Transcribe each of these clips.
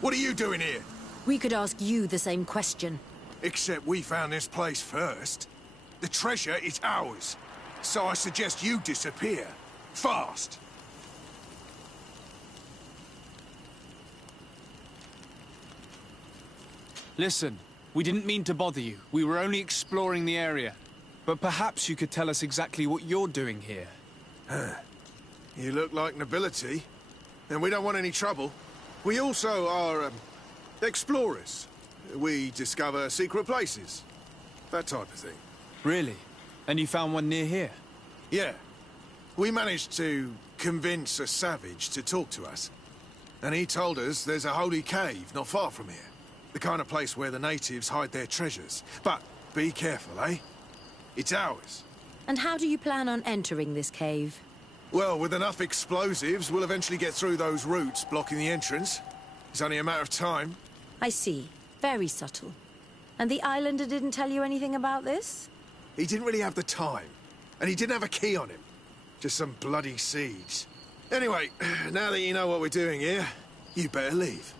What are you doing here? We could ask you the same question. Except we found this place first. The treasure is ours. So I suggest you disappear. Fast. Listen, we didn't mean to bother you. We were only exploring the area. But perhaps you could tell us exactly what you're doing here. You look like nobility, and we don't want any trouble. We also are, explorers. We discover secret places. That type of thing. Really? And you found one near here? Yeah. We managed to convince a savage to talk to us. And he told us there's a holy cave not far from here. The kind of place where the natives hide their treasures. But be careful, eh? It's ours. And how do you plan on entering this cave? Well, with enough explosives, we'll eventually get through those roots blocking the entrance. It's only a matter of time. I see. Very subtle. And the Islander didn't tell you anything about this? He didn't really have the time. And he didn't have a key on him. Just some bloody seeds. Anyway, now that you know what we're doing here, you better leave.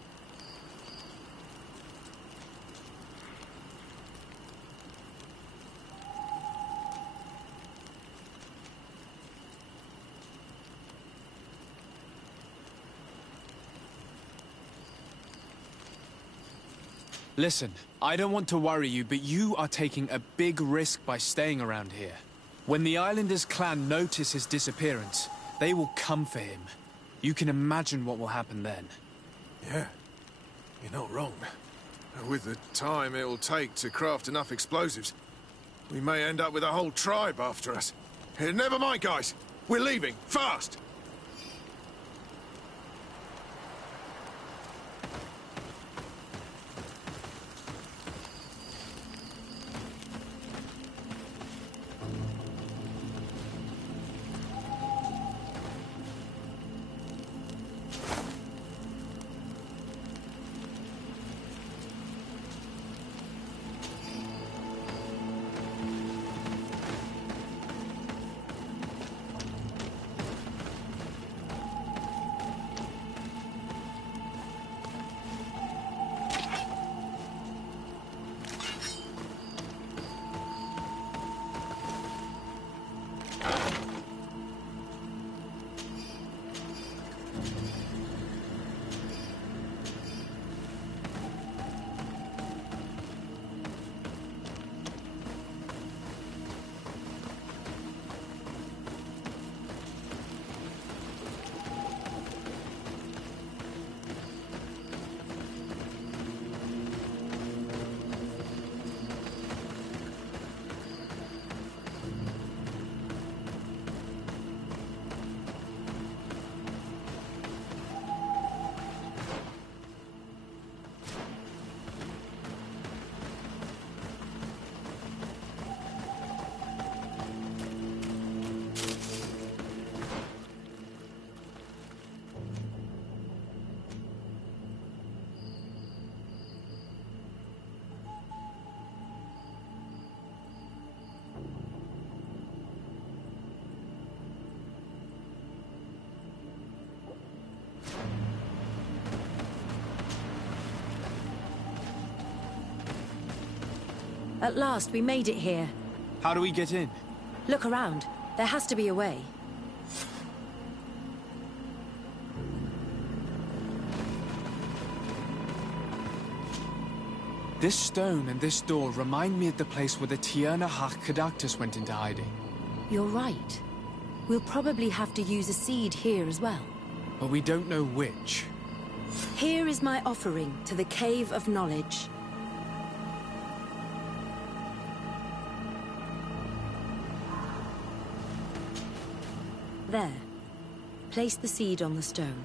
Listen, I don't want to worry you, but you are taking a big risk by staying around here. When the Islanders' clan notice his disappearance, they will come for him. You can imagine what will happen then. Yeah, you're not wrong. With the time it'll take to craft enough explosives, we may end up with a whole tribe after us. Never mind, guys. We're leaving, fast! At last, we made it here. How do we get in? Look around. There has to be a way. This stone and this door remind me of the place where the Tierna Kadactus went into hiding. You're right. We'll probably have to use a seed here as well. But we don't know which. Here is my offering to the Cave of Knowledge. There. Place the seed on the stone.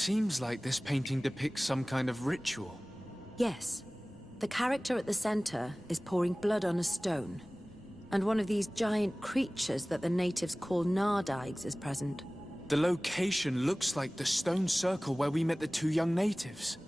seems like this painting depicts some kind of ritual. Yes. The character at the center is pouring blood on a stone. And one of these giant creatures that the natives call Nardigs is present. The location looks like the stone circle where we met the two young natives.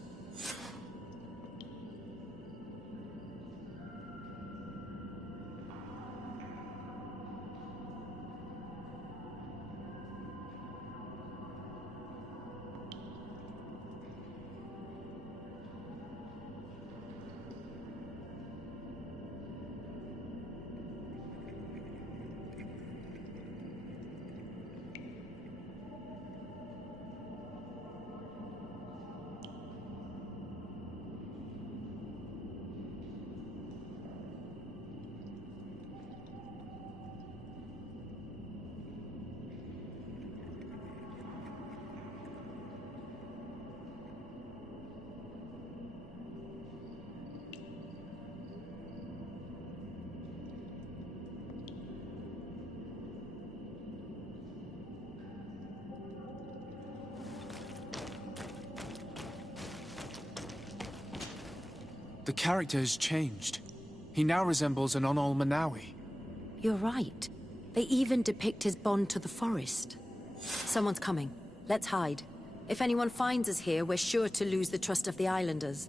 The character has changed. He now resembles an Onol Manawi. You're right. They even depict his bond to the forest. Someone's coming. Let's hide. If anyone finds us here, we're sure to lose the trust of the islanders.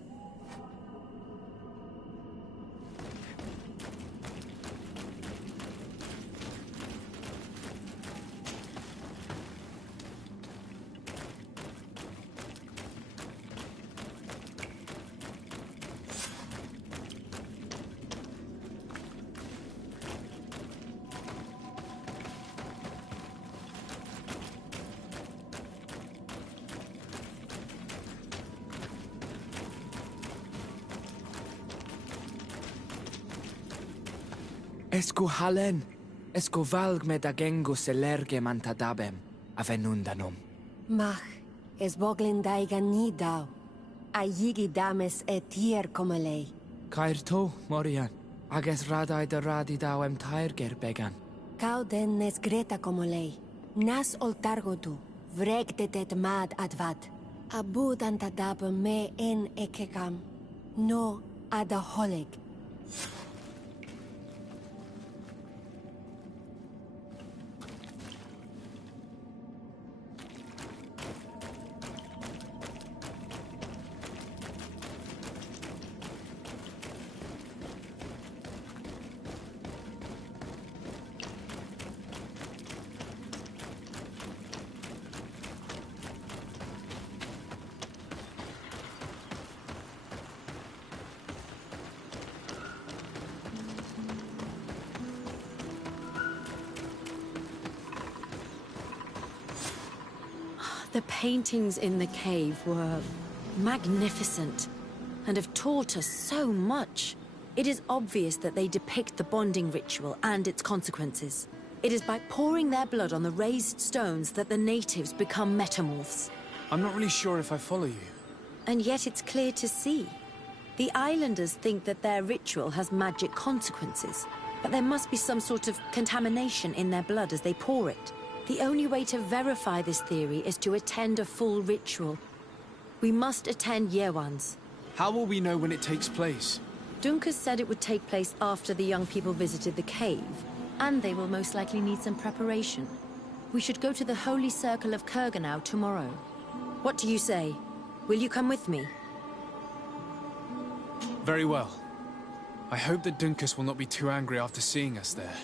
Esco halen, esco valg med agengo selerge mantadabem, avenundanum. Mach, es boglin daigan ni dau. A yigi dames etier como lei. Cair to, Morian, ages radai de radi dauem tairger began. Cau den nes greta como lei. Nas oltargo tu, vregtetet mad advad. Abud antadab me en ekekam. No adaholeg. The paintings in the cave were magnificent and have taught us so much. It is obvious that they depict the bonding ritual and its consequences. It is by pouring their blood on the raised stones that the natives become metamorphs. I'm not really sure if I follow you. And yet it's clear to see. The islanders think that their ritual has magic consequences, but there must be some sort of contamination in their blood as they pour it. The only way to verify this theory is to attend a full ritual. We must attend Yewan's. How will we know when it takes place? Dunkus said it would take place after the young people visited the cave, and they will most likely need some preparation. We should go to the Holy Circle of Kurganau tomorrow. What do you say? Will you come with me? Very well. I hope that Dunkus will not be too angry after seeing us there.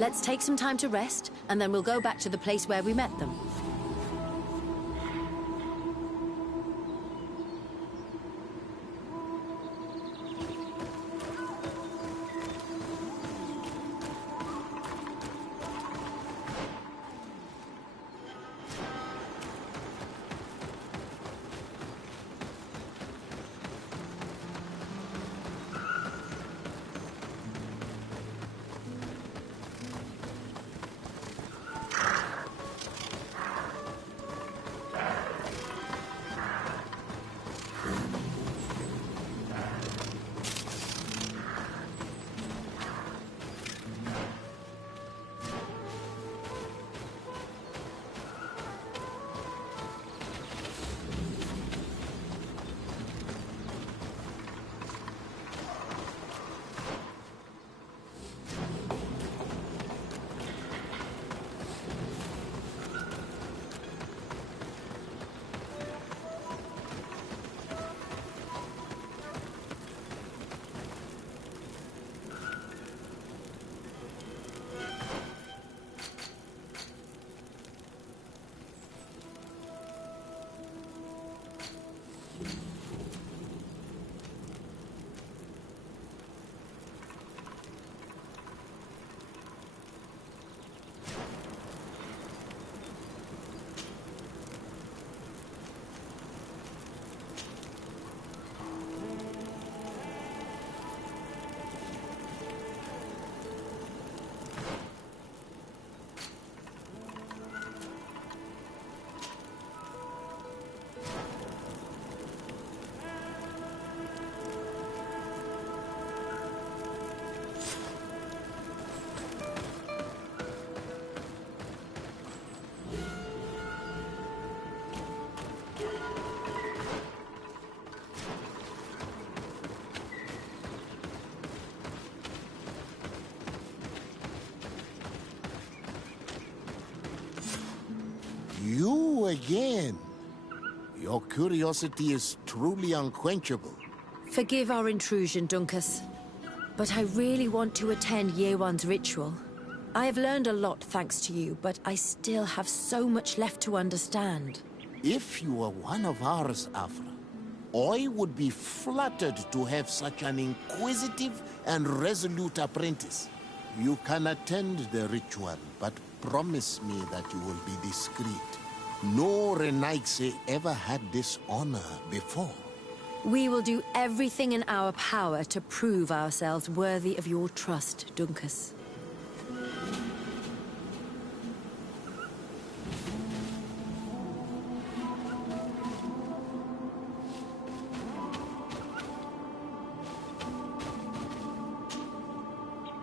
Let's take some time to rest, and then we'll go back to the place where we met them. again. Your curiosity is truly unquenchable. Forgive our intrusion, Dunkus. But I really want to attend Yewan's ritual. I have learned a lot thanks to you, but I still have so much left to understand. If you were one of ours, Afra, I would be flattered to have such an inquisitive and resolute apprentice. You can attend the ritual, but promise me that you will be discreet. No Renaigse ever had this honor before. We will do everything in our power to prove ourselves worthy of your trust, Dunkus.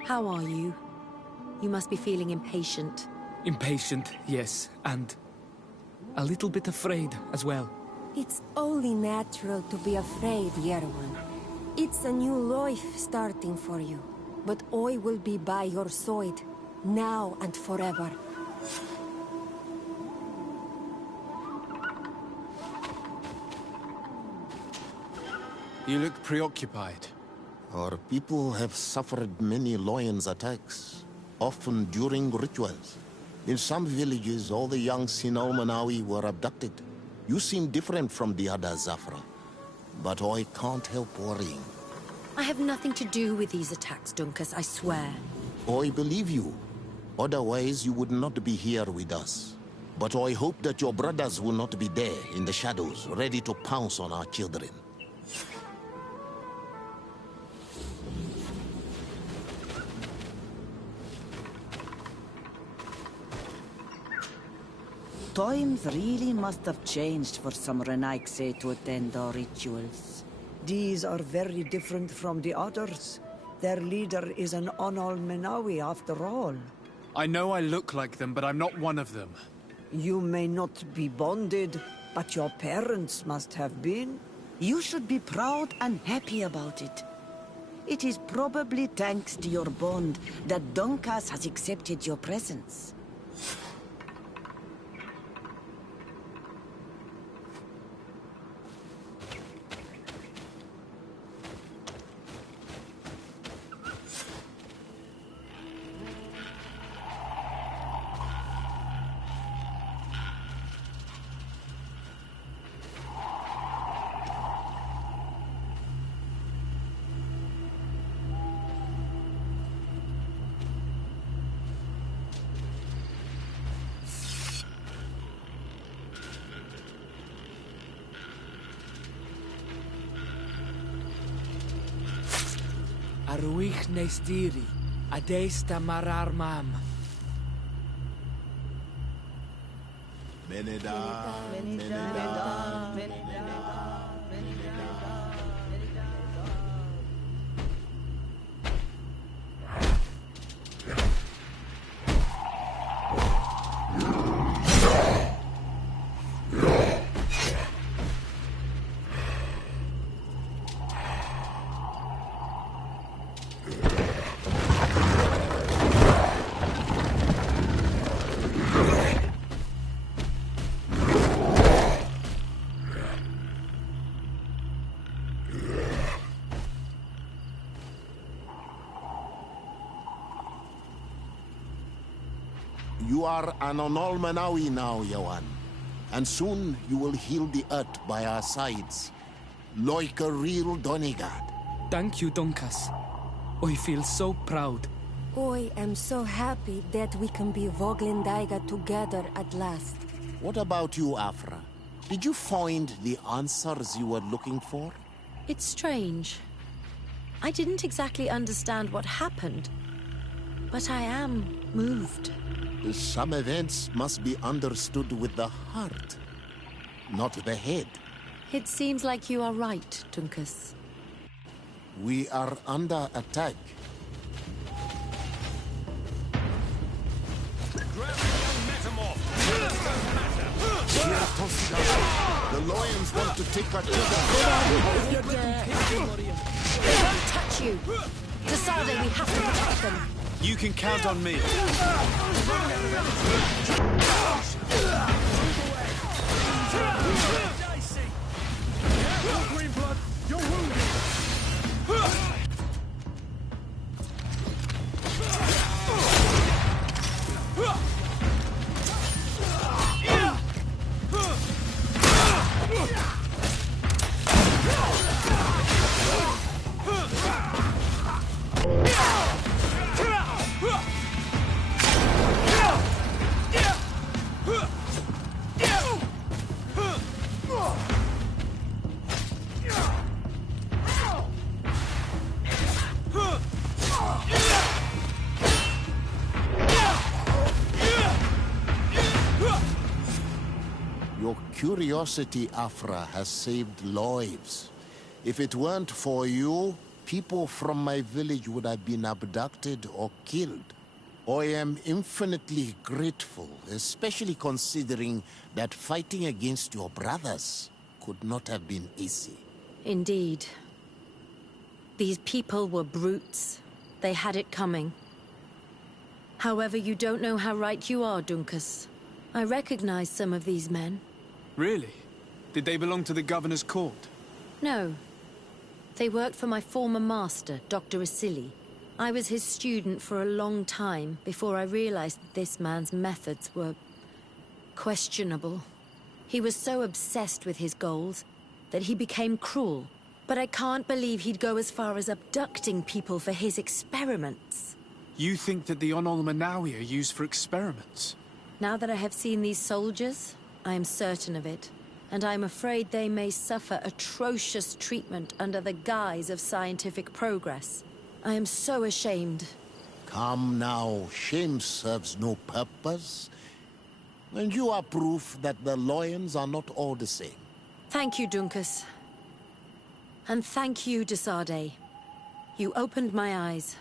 How are you? You must be feeling impatient. Impatient, yes, and a little bit afraid as well. It's only natural to be afraid, Yerwan. It's a new life starting for you. But I will be by your side, now and forever. You look preoccupied. Our people have suffered many lions' attacks, often during rituals. In some villages, all the young Sinalmanawi were abducted. You seem different from the other Zafra, but I can't help worrying. I have nothing to do with these attacks, Dunkus, I swear. I believe you. Otherwise, you would not be here with us. But I hope that your brothers will not be there in the shadows, ready to pounce on our children. Times really must have changed for some Renaigse to attend our rituals. These are very different from the others. Their leader is an Onal Menawi after all. I know I look like them, but I'm not one of them. You may not be bonded, but your parents must have been. You should be proud and happy about it. It is probably thanks to your bond that Dunkas has accepted your presence. Aruich Nestiri, Adesta Marar Mam. Meneda, Meneda, You are an Onal Menawi now, Yawan. And soon you will heal the earth by our sides, like a real Donegard. Thank you, Dunkas. I feel so proud. I am so happy that we can be Voglendaiga together at last. What about you, Afra? Did you find the answers you were looking for? It's strange. I didn't exactly understand what happened, but I am moved. Some events must be understood with the heart, not the head. It seems like you are right, Dunkus. We are under attack. The lions want to take our children. They won't touch you! Tasade, we have to protect them! You can count on me. Green blood, you're wounded! Your curiosity, Afra, has saved lives. If it weren't for you, people from my village would have been abducted or killed. I am infinitely grateful, especially considering that fighting against your brothers could not have been easy. Indeed. These people were brutes. They had it coming. However, you don't know how right you are, Dunkus. I recognize some of these men. Really? Did they belong to the governor's court? No. They worked for my former master, Dr. Asili. I was his student for a long time before I realized that this man's methods were questionable. He was so obsessed with his goals that he became cruel. But I can't believe he'd go as far as abducting people for his experiments. You think that the Onol Manawi are used for experiments? Now that I have seen these soldiers, I am certain of it. And I'm afraid they may suffer atrocious treatment under the guise of scientific progress. I am so ashamed. Come now, shame serves no purpose. And you are proof that the lions are not all the same. Thank you, Dunkus. And thank you, Desade. You opened my eyes.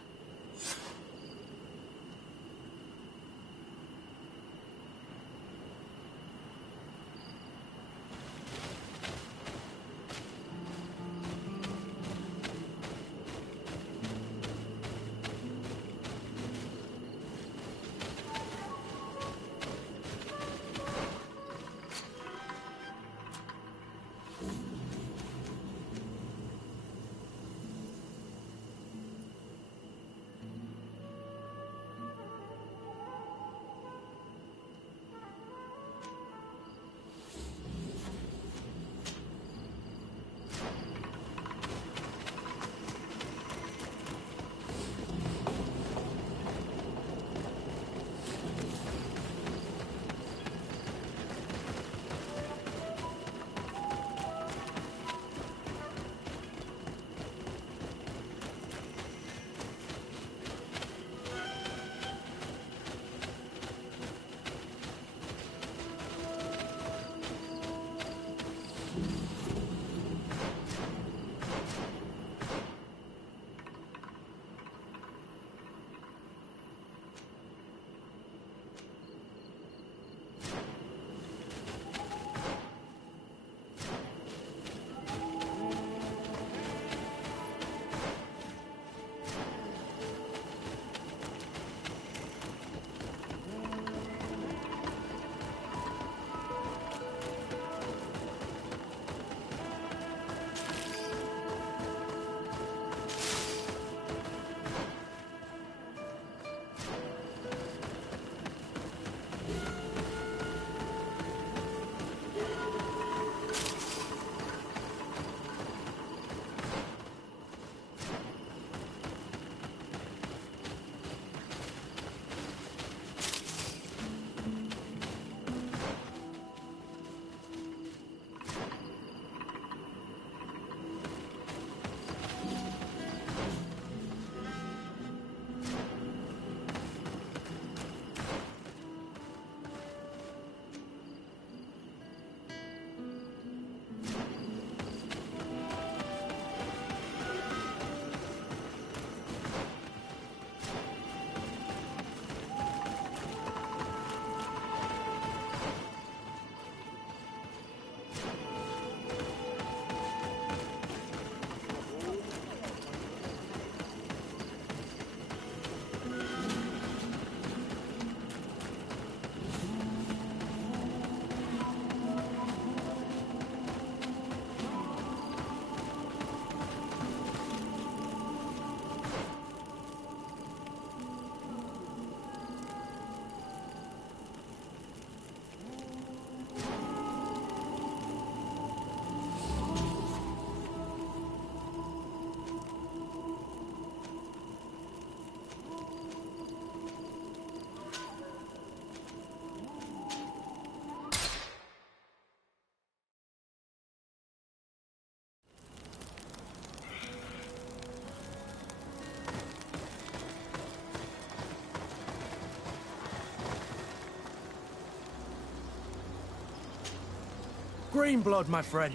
Greenblood, my friend.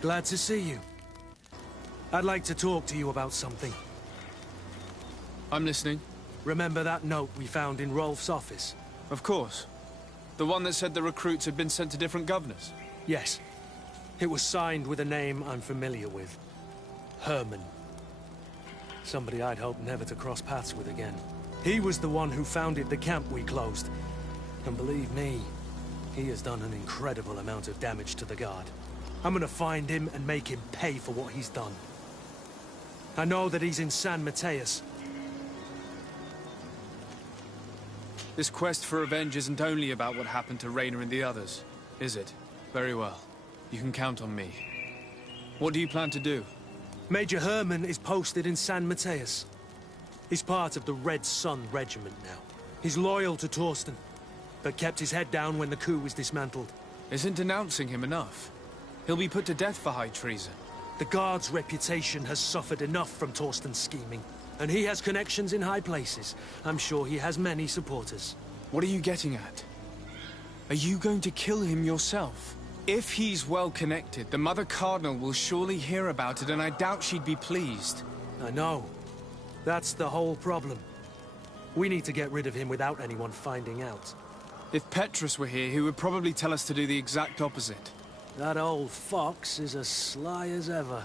Glad to see you. I'd like to talk to you about something. I'm listening. Remember that note we found in Rolf's office? Of course. The one that said the recruits had been sent to different governors? Yes. It was signed with a name I'm familiar with. Herman. Somebody I'd hoped never to cross paths with again. He was the one who founded the camp we closed. And believe me, he has done an incredible amount of damage to the Guard. I'm gonna find him and make him pay for what he's done. I know that he's in San Mateus. This quest for revenge isn't only about what happened to Raynor and the others, is it? Very well. You can count on me. What do you plan to do? Major Herman is posted in San Mateus. He's part of the Red Sun Regiment now. He's loyal to Torsten, but kept his head down when the coup was dismantled. Isn't denouncing him enough? He'll be put to death for high treason. The Guard's reputation has suffered enough from Torsten's scheming. And he has connections in high places. I'm sure he has many supporters. What are you getting at? Are you going to kill him yourself? If he's well connected, the Mother Cardinal will surely hear about it, and I doubt she'd be pleased. I know. That's the whole problem. We need to get rid of him without anyone finding out. If Petrus were here, he would probably tell us to do the exact opposite. That old fox is as sly as ever.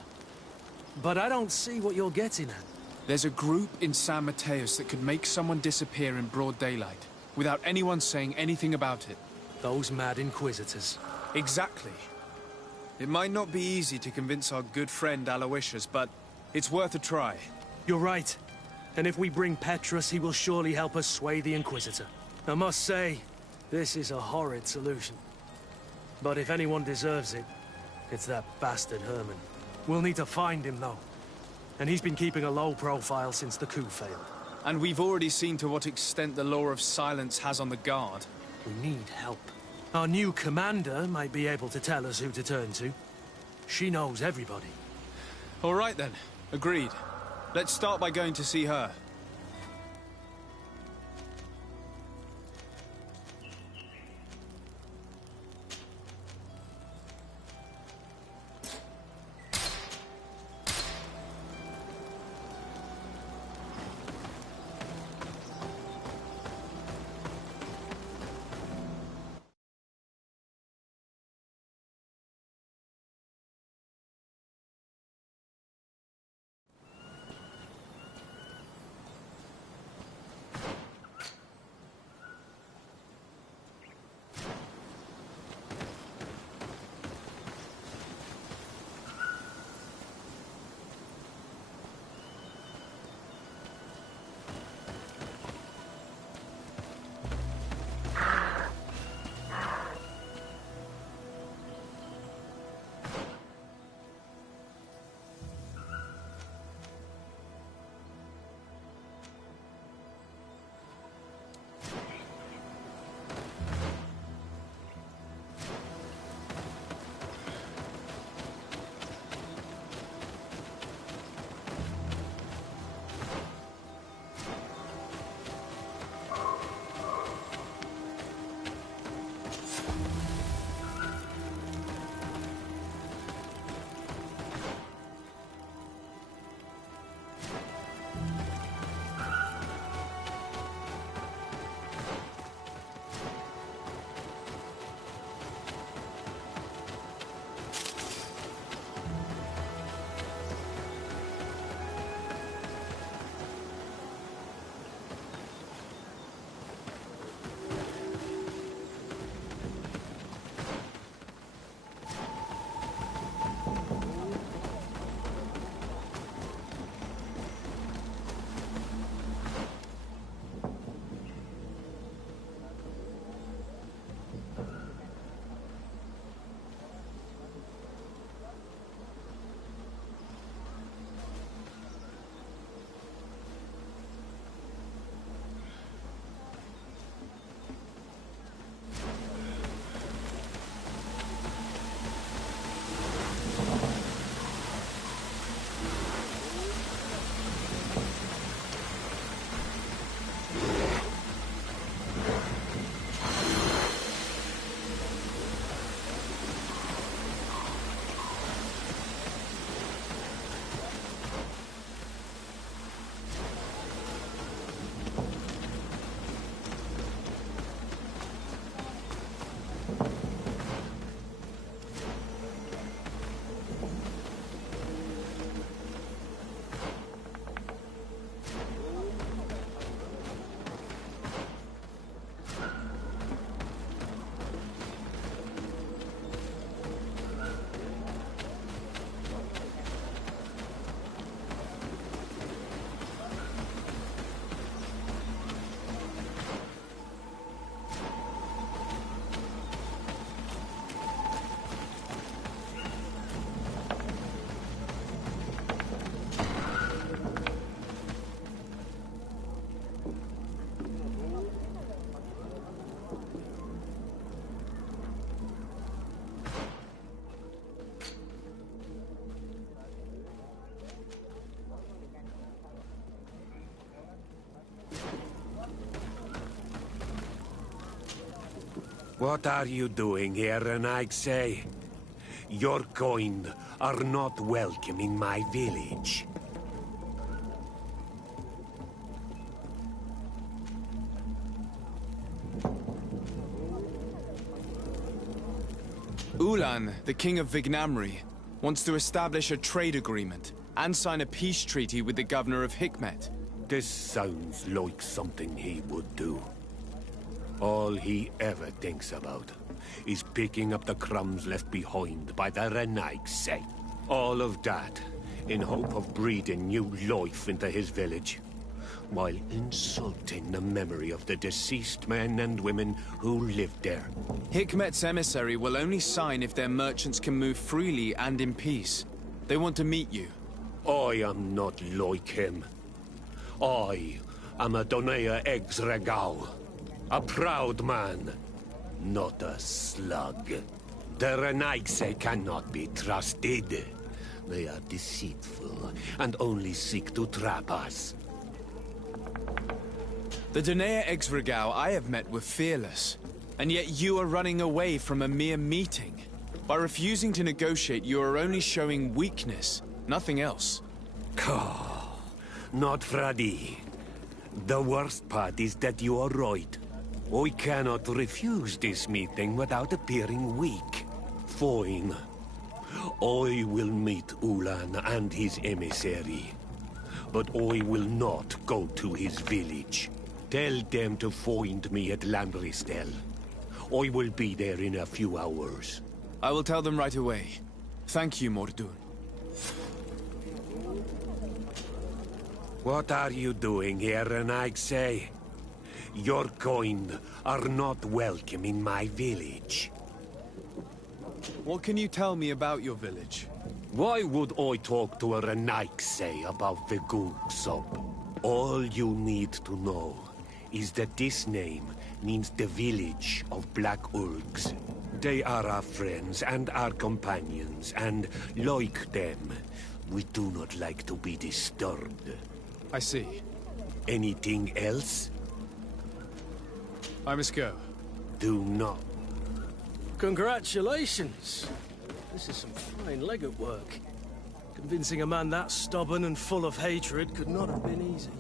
But I don't see what you're getting at. There's a group in San Mateus that could make someone disappear in broad daylight, without anyone saying anything about it. Those mad Inquisitors. Exactly. It might not be easy to convince our good friend Aloysius, but it's worth a try. You're right. And if we bring Petrus, he will surely help us sway the Inquisitor. I must say, this is a horrid solution. But if anyone deserves it, it's that bastard Herman. We'll need to find him, though. And he's been keeping a low profile since the coup failed. And we've already seen to what extent the law of silence has on the Guard. We need help. Our new commander might be able to tell us who to turn to. She knows everybody. All right then. Agreed. Let's start by going to see her. What are you doing here, Renaigse? Your kind are not welcome in my village. Ulan, the king of Vignamri, wants to establish a trade agreement and sign a peace treaty with the governor of Hikmet. This sounds like something he would do. All he ever thinks about is picking up the crumbs left behind by the Renaigse. All of that in hope of breathing new life into his village, while insulting the memory of the deceased men and women who lived there. Hikmet's emissary will only sign if their merchants can move freely and in peace. They want to meet you. I am not like him. I am a Donea Exregao, a proud man, not a slug. The Renaigse cannot be trusted. They are deceitful and only seek to trap us. The Donea Exregao I have met were fearless, and yet you are running away from a mere meeting. By refusing to negotiate, you are only showing weakness, nothing else. Not Fradi. The worst part is that you are right. I cannot refuse this meeting without appearing weak. Fine. I will meet Ulan and his emissary. But I will not go to his village. Tell them to find me at Lambristel. I will be there in a few hours. I will tell them right away. Thank you, Mordun. What are you doing here, Renaigse? Your kind are not welcome in my village. What can you tell me about your village? Why would I talk to a Renaigse about the Googsop? All you need to know is that this name means the village of Black Urgs. They are our friends and our companions, and like them, we do not like to be disturbed. I see. Anything else? I must go. Do not. Congratulations! This is some fine legate work. Convincing a man that stubborn and full of hatred could not have been easy.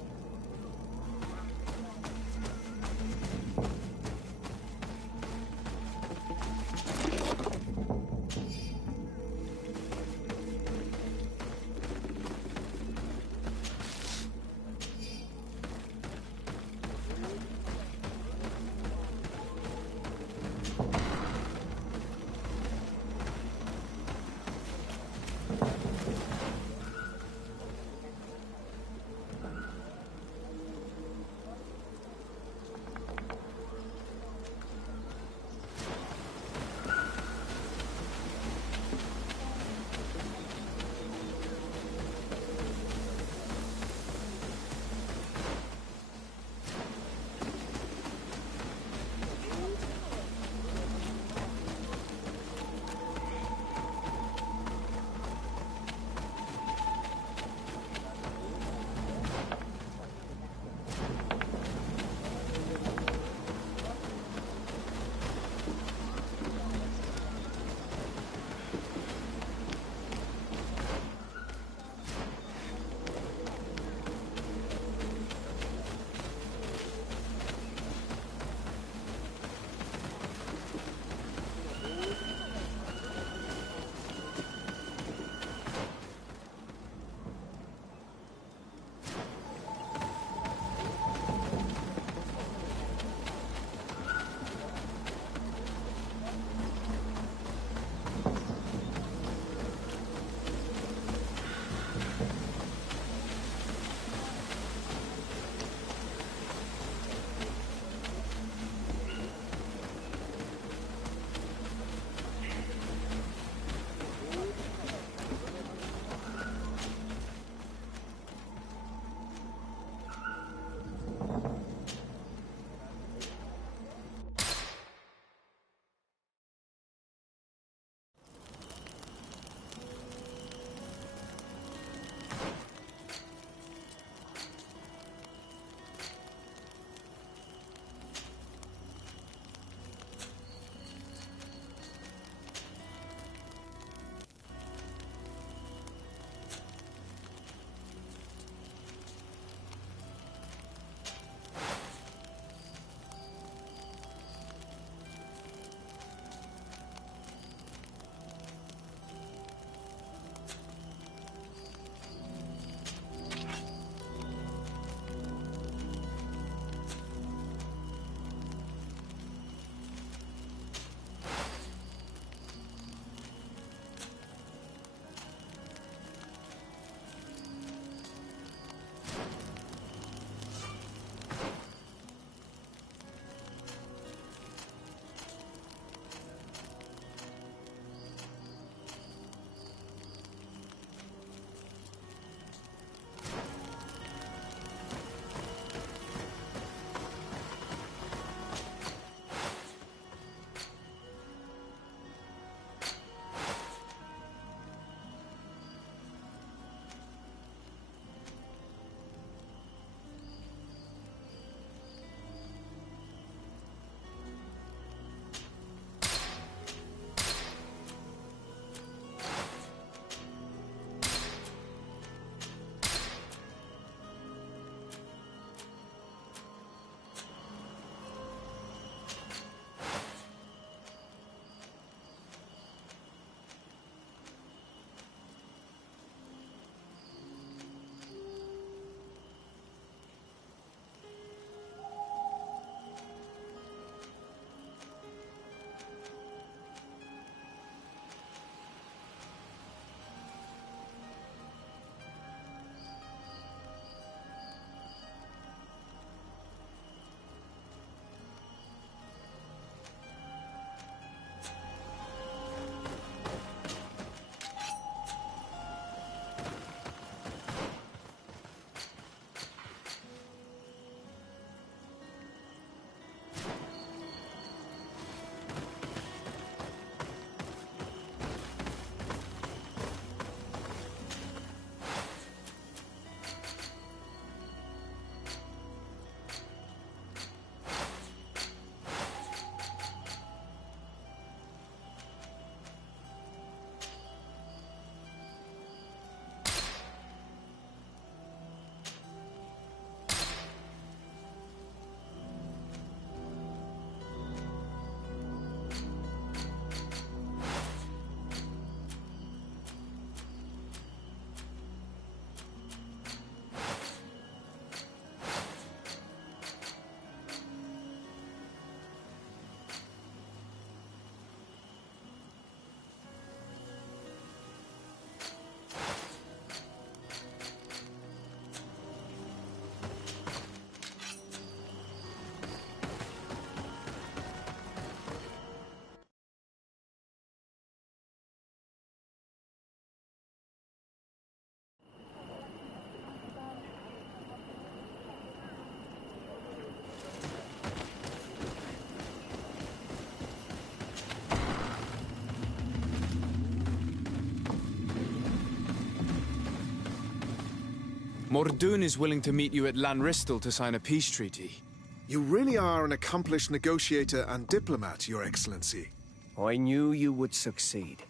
Mordoon is willing to meet you at Lanristel to sign a peace treaty. You really are an accomplished negotiator and diplomat, Your Excellency. I knew you would succeed.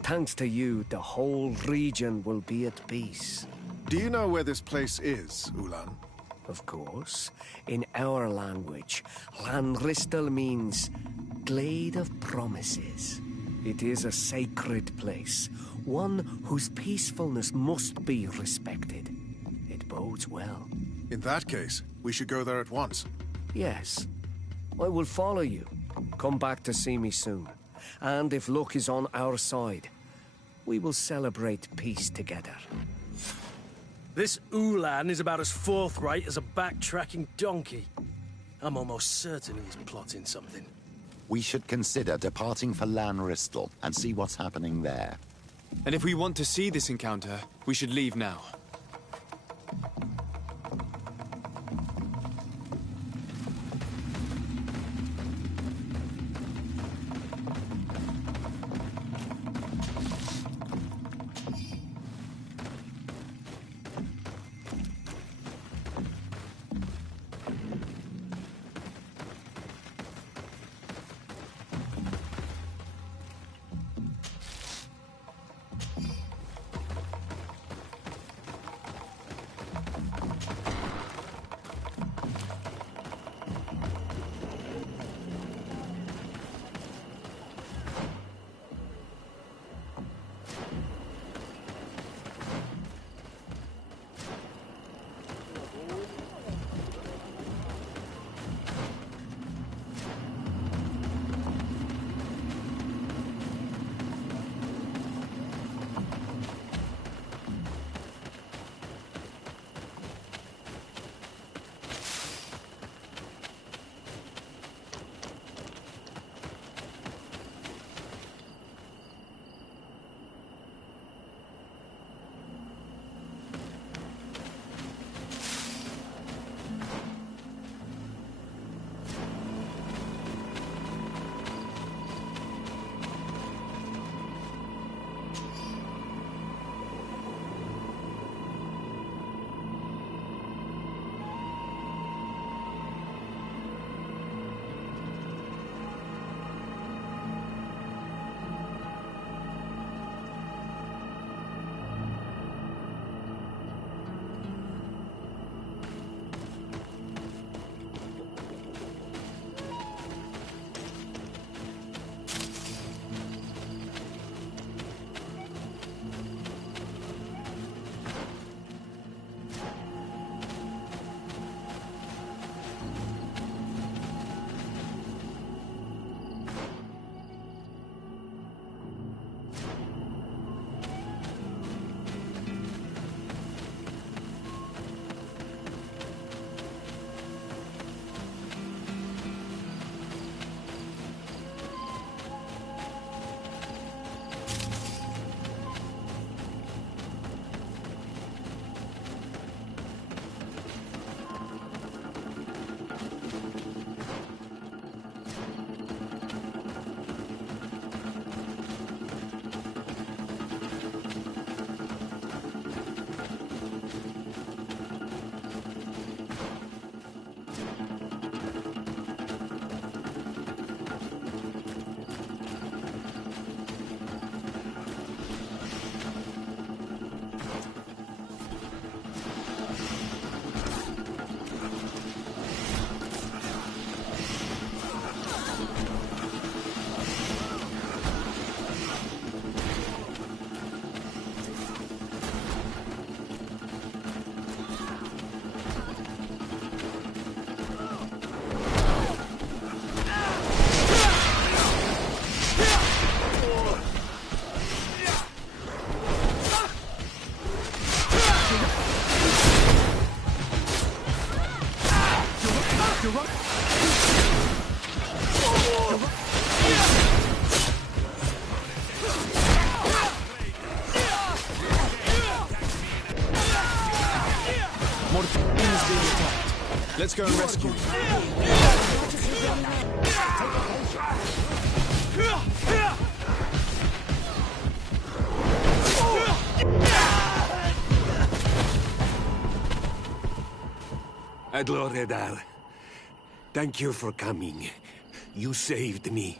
Thanks to you, the whole region will be at peace. Do you know where this place is, Ulan? Of course. In our language, Lanristel means Glade of Promises. It is a sacred place, one whose peacefulness must be respected. It bodes well. In that case, we should go there at once. Yes. I will follow you. Come back to see me soon. And if luck is on our side, we will celebrate peace together. This Ulan is about as forthright as a backtracking donkey. I'm almost certain he's plotting something. We should consider departing for Lanristel and see what's happening there. And if we want to see this encounter, we should leave now. Let's go and rescue him. Adloredal, thank you for coming. You saved me.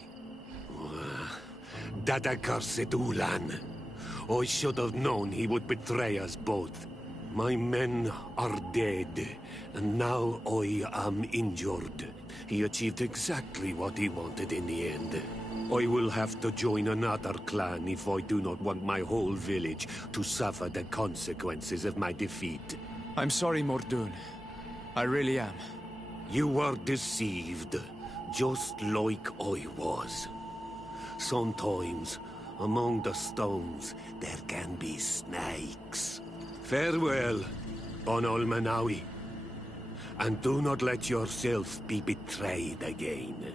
That accursed Ulan. I should have known he would betray us both. My men are dead, and now I am injured. He achieved exactly what he wanted in the end. I will have to join another clan if I do not want my whole village to suffer the consequences of my defeat. I'm sorry, Mordoun. I really am. You were deceived, just like I was. Sometimes, among the stones, there can be snakes. Farewell, Bon Almanawi. And do not let yourself be betrayed again.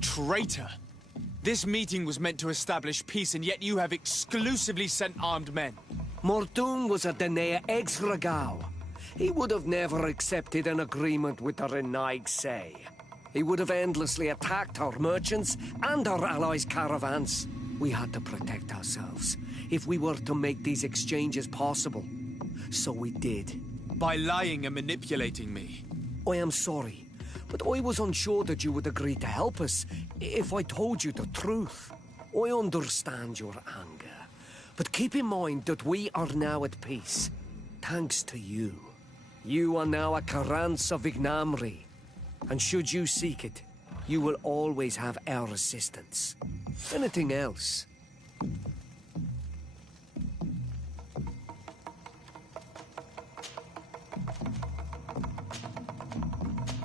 Traitor! This meeting was meant to establish peace, and yet you have exclusively sent armed men. Mordoun was a Danae ex-Regao. He would have never accepted an agreement with the Renaig Say. He would have endlessly attacked our merchants and our allies' caravans. We had to protect ourselves if we were to make these exchanges possible. So we did. By lying and manipulating me. I am sorry, but I was unsure that you would agree to help us if I told you the truth. I understand your anger, but keep in mind that we are now at peace, thanks to you. You are now a Karans of Ignamri, and should you seek it, you will always have our assistance. Anything else?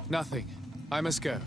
Nothing. I must go.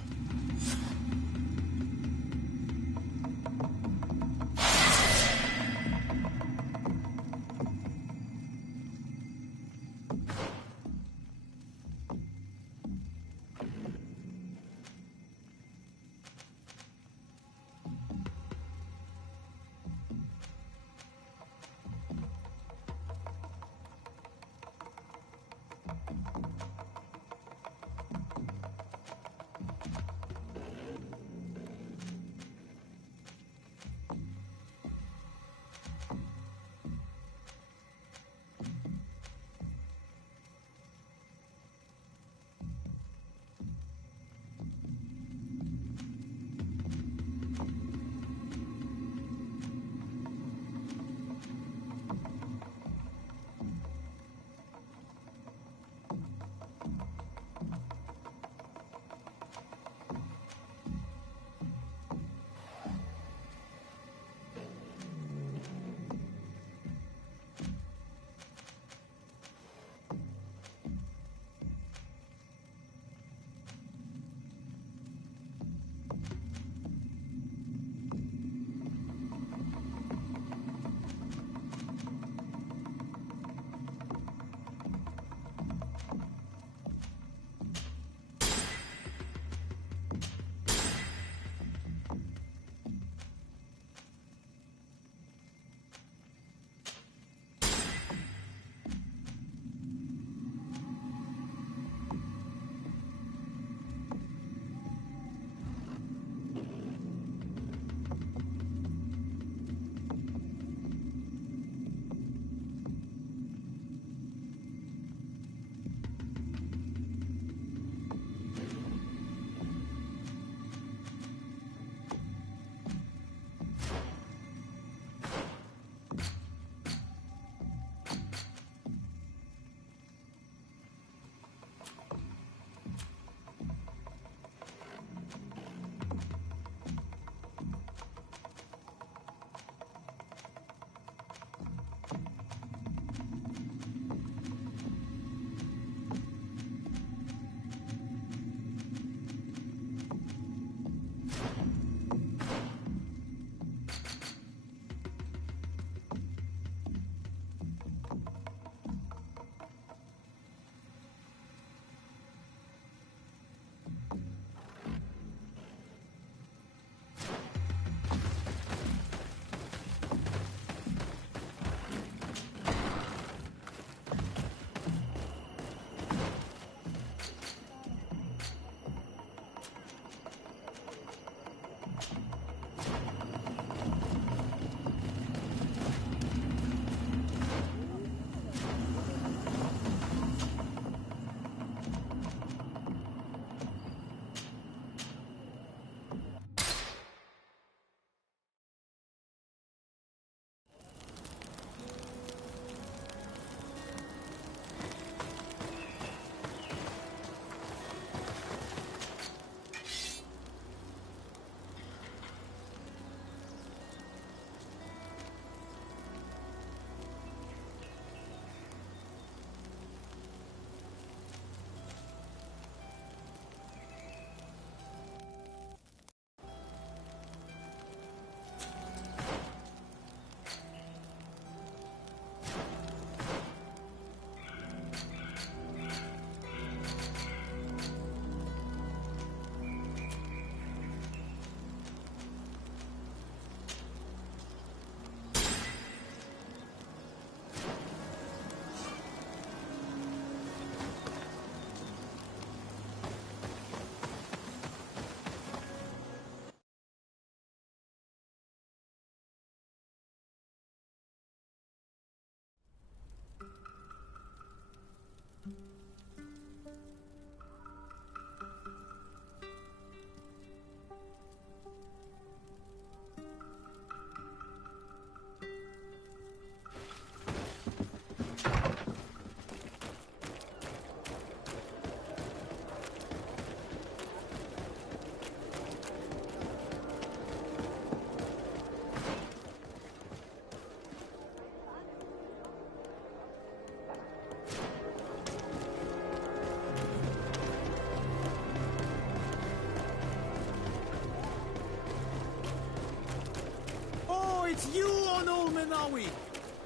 It's you on Ol Menawi!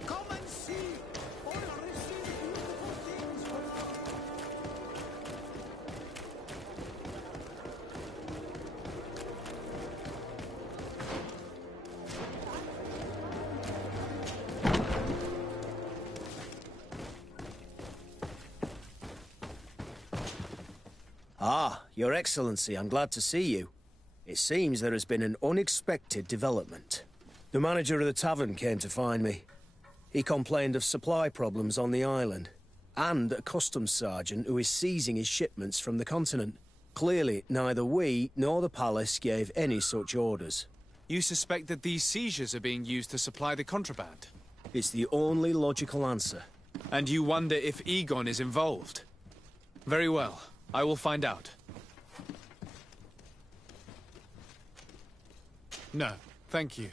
Come and see! Or receive beautiful things from our... Ah, Your Excellency, I'm glad to see you. It seems there has been an unexpected development. The manager of the tavern came to find me. He complained of supply problems on the island, and a customs sergeant who is seizing his shipments from the continent. Clearly, neither we nor the palace gave any such orders. You suspect that these seizures are being used to supply the contraband? It's the only logical answer. And you wonder if Egon is involved? Very well. I will find out. No, thank you.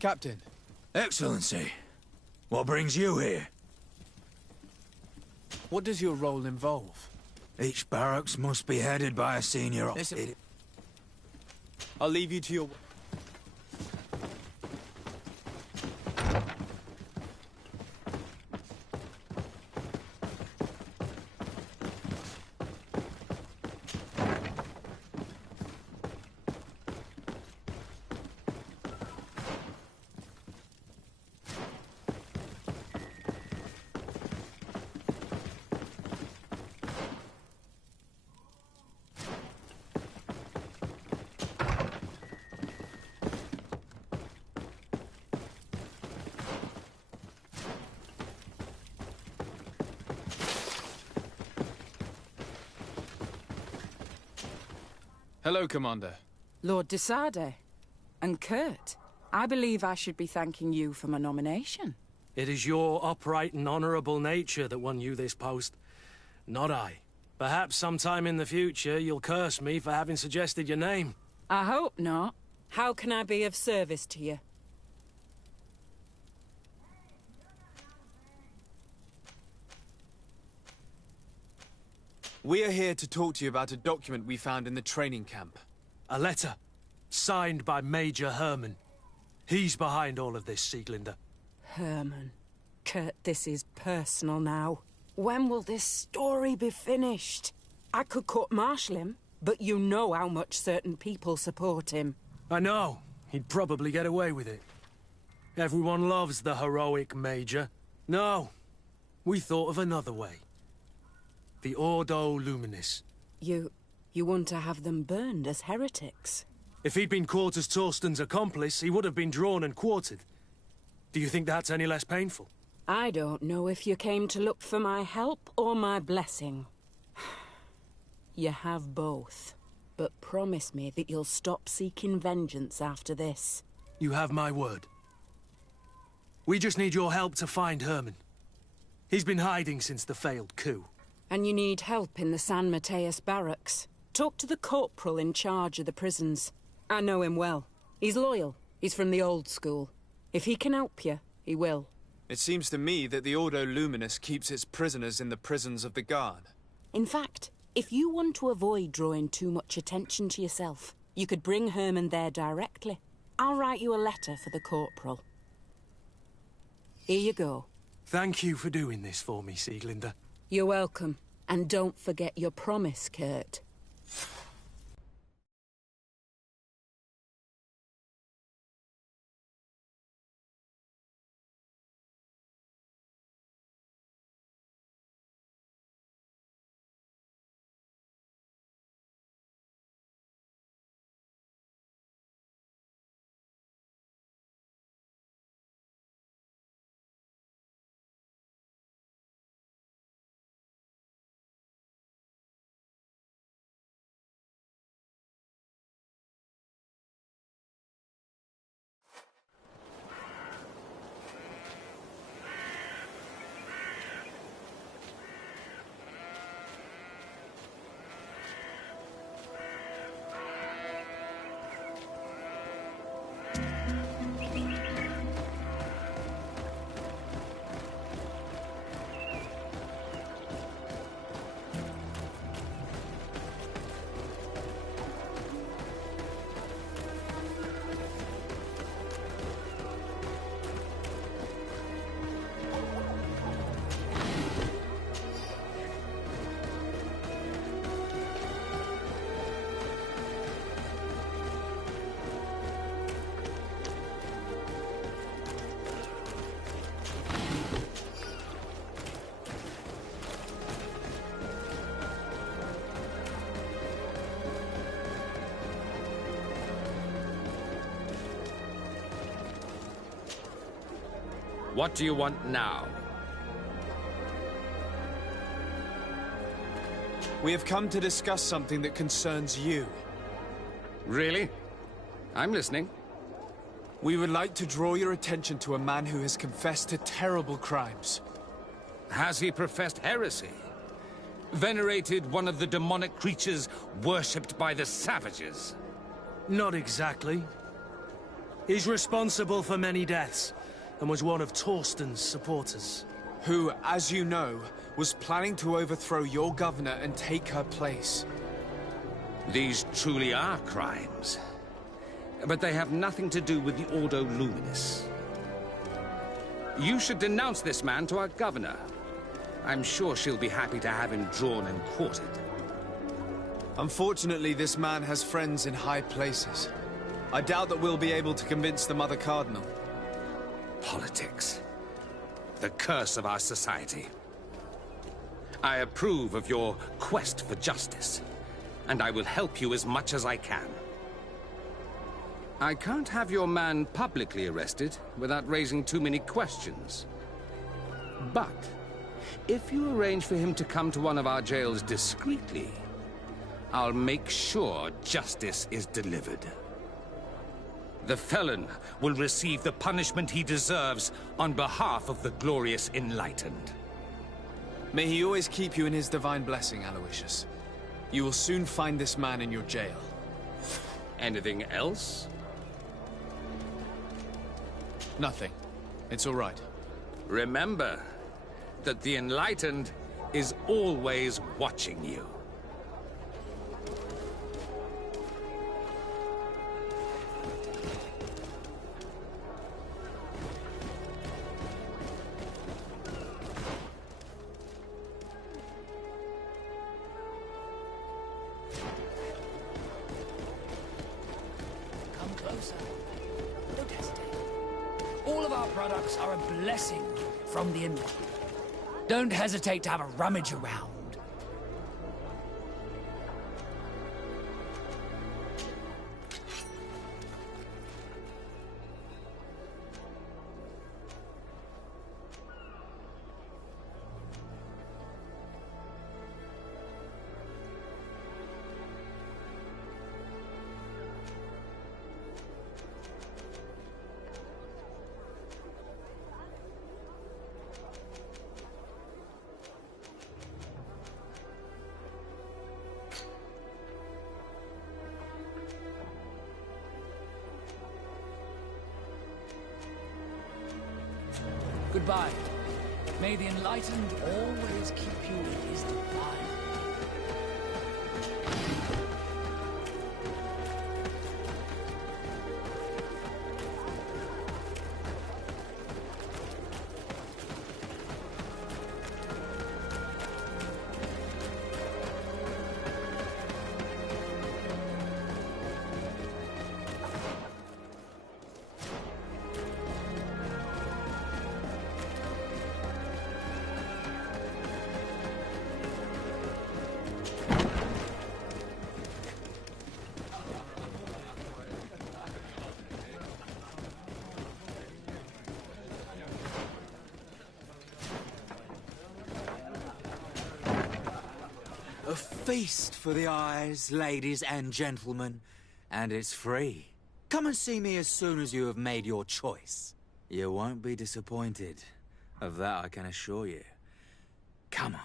Captain. Excellency, what brings you here? What does your role involve? Each barracks must be headed by a senior officer. I'll leave you to your... Hello, Commander. Lord de Sade. And Kurt, I believe I should be thanking you for my nomination. It is your upright and honorable nature that won you this post, not I. Perhaps sometime in the future you'll curse me for having suggested your name. I hope not. How can I be of service to you? We are here to talk to you about a document we found in the training camp. A letter, signed by Major Herman. He's behind all of this, Sieglinder. Herman. Kurt, this is personal now. When will this story be finished? I could court-martial him, but you know how much certain people support him. I know. He'd probably get away with it. Everyone loves the heroic Major. No, we thought of another way. The Ordo Luminis. You want to have them burned as heretics? If he'd been caught as Torsten's accomplice, he would have been drawn and quartered. Do you think that's any less painful? I don't know if you came to look for my help or my blessing. You have both. But promise me that you'll stop seeking vengeance after this. You have my word. We just need your help to find Herman. He's been hiding since the failed coup. And you need help in the San Mateus barracks. Talk to the corporal in charge of the prisons. I know him well. He's loyal. He's from the old school. If he can help you, he will. It seems to me that the Ordo Luminis keeps its prisoners in the prisons of the Guard. In fact, if you want to avoid drawing too much attention to yourself, you could bring Herman there directly. I'll write you a letter for the corporal. Here you go. Thank you for doing this for me, Sieglinder. You're welcome. And don't forget your promise, Kurt. What do you want now? We have come to discuss something that concerns you. Really? I'm listening. We would like to draw your attention to a man who has confessed to terrible crimes. Has he professed heresy? Venerated one of the demonic creatures worshipped by the savages? Not exactly. He's responsible for many deaths, and was one of Torsten's supporters. Who, as you know, was planning to overthrow your governor and take her place. These truly are crimes. But they have nothing to do with the Ordo Luminis. You should denounce this man to our governor. I'm sure she'll be happy to have him drawn and quartered. Unfortunately, this man has friends in high places. I doubt that we'll be able to convince the Mother Cardinal. Politics. The curse of our society. I approve of your quest for justice, and I will help you as much as I can. I can't have your man publicly arrested without raising too many questions. But if you arrange for him to come to one of our jails discreetly, I'll make sure justice is delivered. The felon will receive the punishment he deserves on behalf of the glorious Enlightened. May he always keep you in his divine blessing, Aloysius. You will soon find this man in your jail. Anything else? Nothing. It's all right. Remember that the Enlightened is always watching you. Come closer. Don't hesitate. All of our products are a blessing from the Enlightened. Don't hesitate to have a rummage around. Goodbye. May the Enlightened always keep you in his divine. A feast for the eyes, ladies and gentlemen, and it's free. Come and see me as soon as you have made your choice. You won't be disappointed. Of that I can assure you. Come on.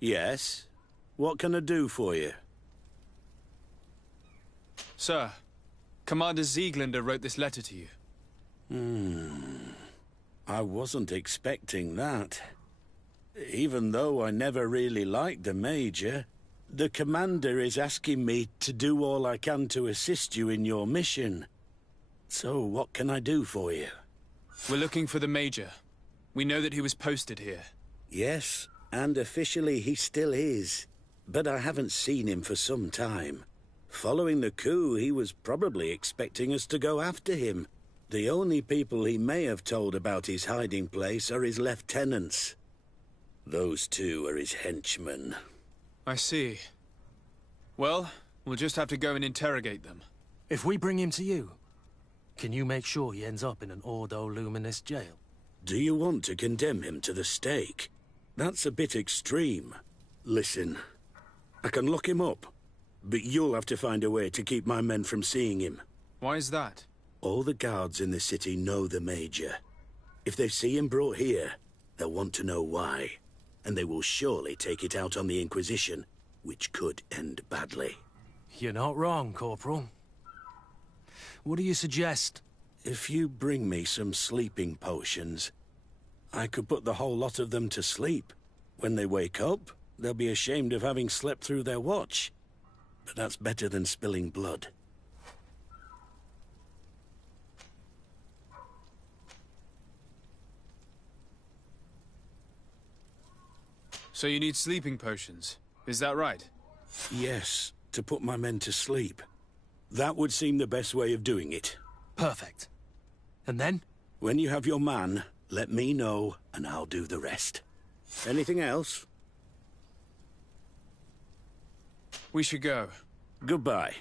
Yes? What can I do for you? Sir, Commander Zieglander wrote this letter to you. I wasn't expecting that. Even though I never really liked the Major, the Commander is asking me to do all I can to assist you in your mission. So what can I do for you? We're looking for the Major. We know that he was posted here. Yes, and officially he still is. But I haven't seen him for some time. Following the coup, he was probably expecting us to go after him. The only people he may have told about his hiding place are his lieutenants. Those two are his henchmen. I see. Well, we'll just have to go and interrogate them. If we bring him to you, can you make sure he ends up in an Ordo Luminous jail? Do you want to condemn him to the stake? That's a bit extreme. Listen, I can lock him up, but you'll have to find a way to keep my men from seeing him. Why is that? All the guards in the city know the Major. If they see him brought here, they'll want to know why. And they will surely take it out on the Inquisition, which could end badly. You're not wrong, Corporal. What do you suggest? If you bring me some sleeping potions, I could put the whole lot of them to sleep. When they wake up, they'll be ashamed of having slept through their watch. But that's better than spilling blood. So you need sleeping potions, is that right? Yes, to put my men to sleep. That would seem the best way of doing it. Perfect. And then? When you have your man, let me know, and I'll do the rest. Anything else? We should go. Goodbye.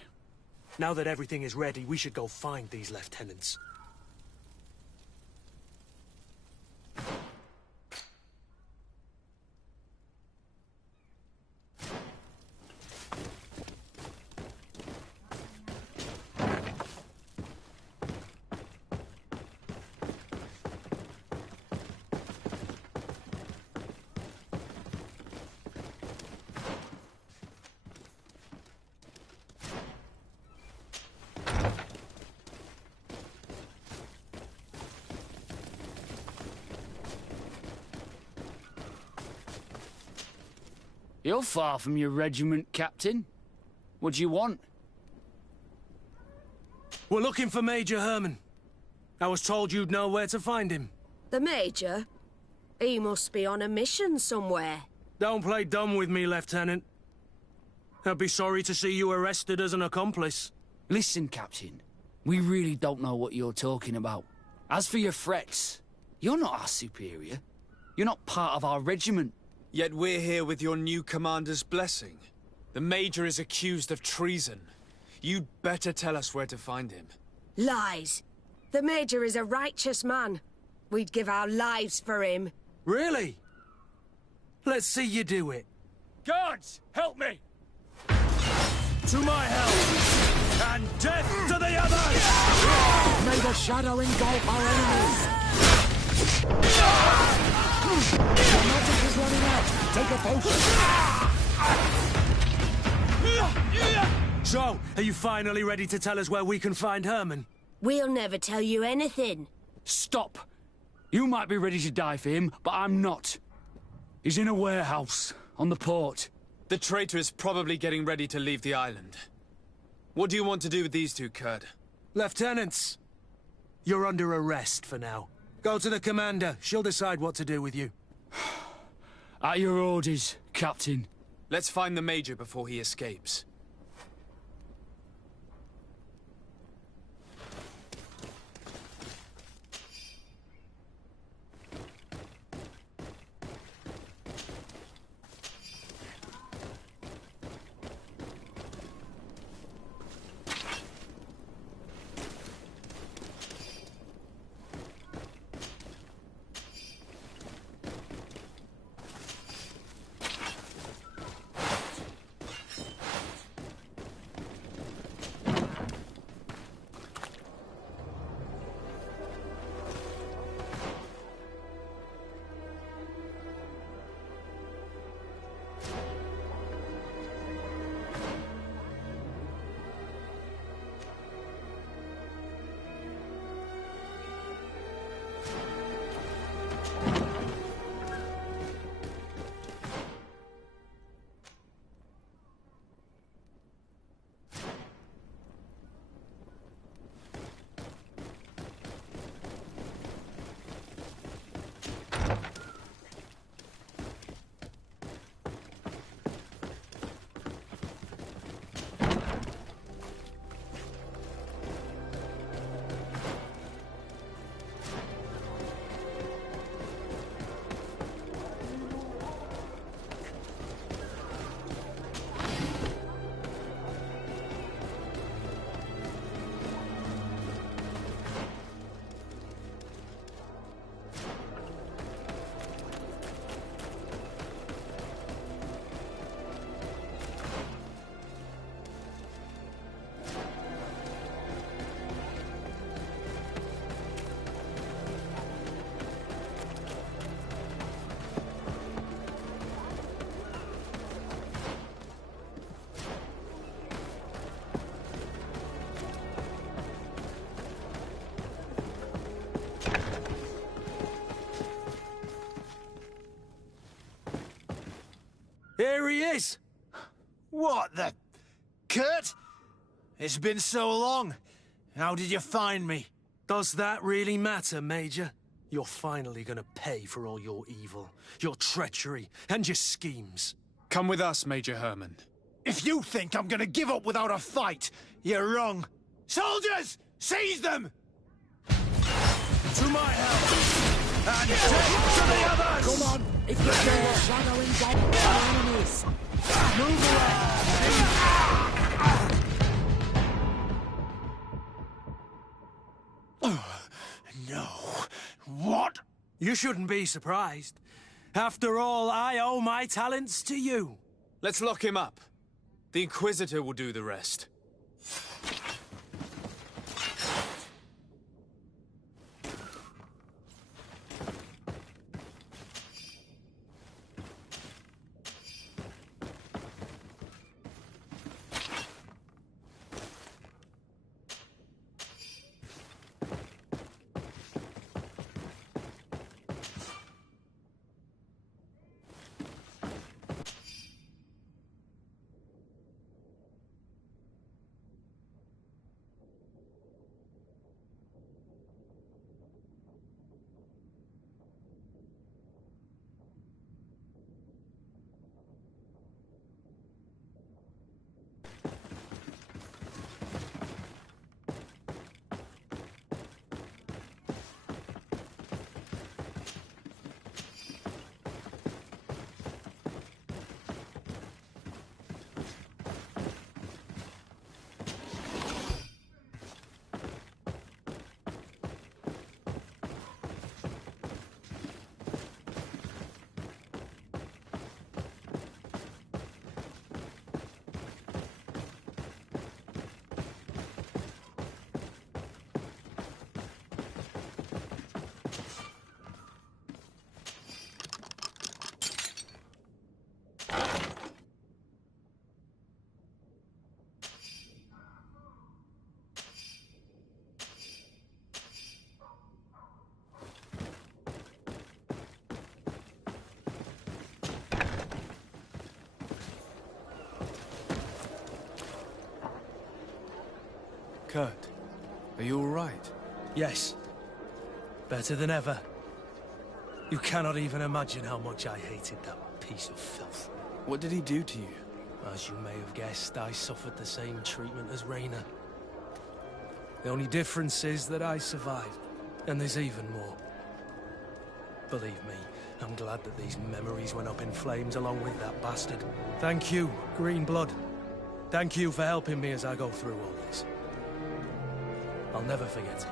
Now that everything is ready, we should go find these lieutenants. You're far from your regiment, Captain. What do you want? We're looking for Major Herman. I was told you'd know where to find him. The Major? He must be on a mission somewhere. Don't play dumb with me, Lieutenant. I'd be sorry to see you arrested as an accomplice. Listen, Captain. We really don't know what you're talking about. As for your threats, you're not our superior. You're not part of our regiment. Yet we're here with your new commander's blessing. The Major is accused of treason. You'd better tell us where to find him. Lies. The Major is a righteous man. We'd give our lives for him. Really? Let's see you do it. Guards, help me! To my help! And death to the others! May the shadow engulf our enemies! Your magic is running out! Take a potion! So, are you finally ready to tell us where we can find Herman? We'll never tell you anything. Stop! You might be ready to die for him, but I'm not. He's in a warehouse, on the port. The traitor is probably getting ready to leave the island. What do you want to do with these two, Kurd? Lieutenants, you're under arrest for now. Go to the commander. She'll decide what to do with you. At your orders, Captain. Let's find the Major before he escapes. Here he is! What the... Kurt? It's been so long. How did you find me? Does that really matter, Major? You're finally gonna pay for all your evil, your treachery, and your schemes. Come with us, Major Herman. If you think I'm gonna give up without a fight, you're wrong. Soldiers! Seize them! To my help! And take to the others! Come on, if you're still shadowing down our enemies. Move away! No. What? You shouldn't be surprised. After all, I owe my talents to you. Let's lock him up. The Inquisitor will do the rest. Kurt, are you all right? Yes. Better than ever. You cannot even imagine how much I hated that piece of filth. What did he do to you? As you may have guessed, I suffered the same treatment as Reyna. The only difference is that I survived, and there's even more. Believe me, I'm glad that these memories went up in flames along with that bastard. Thank you, Green Blood. Thank you for helping me as I go through all this. I'll never forget.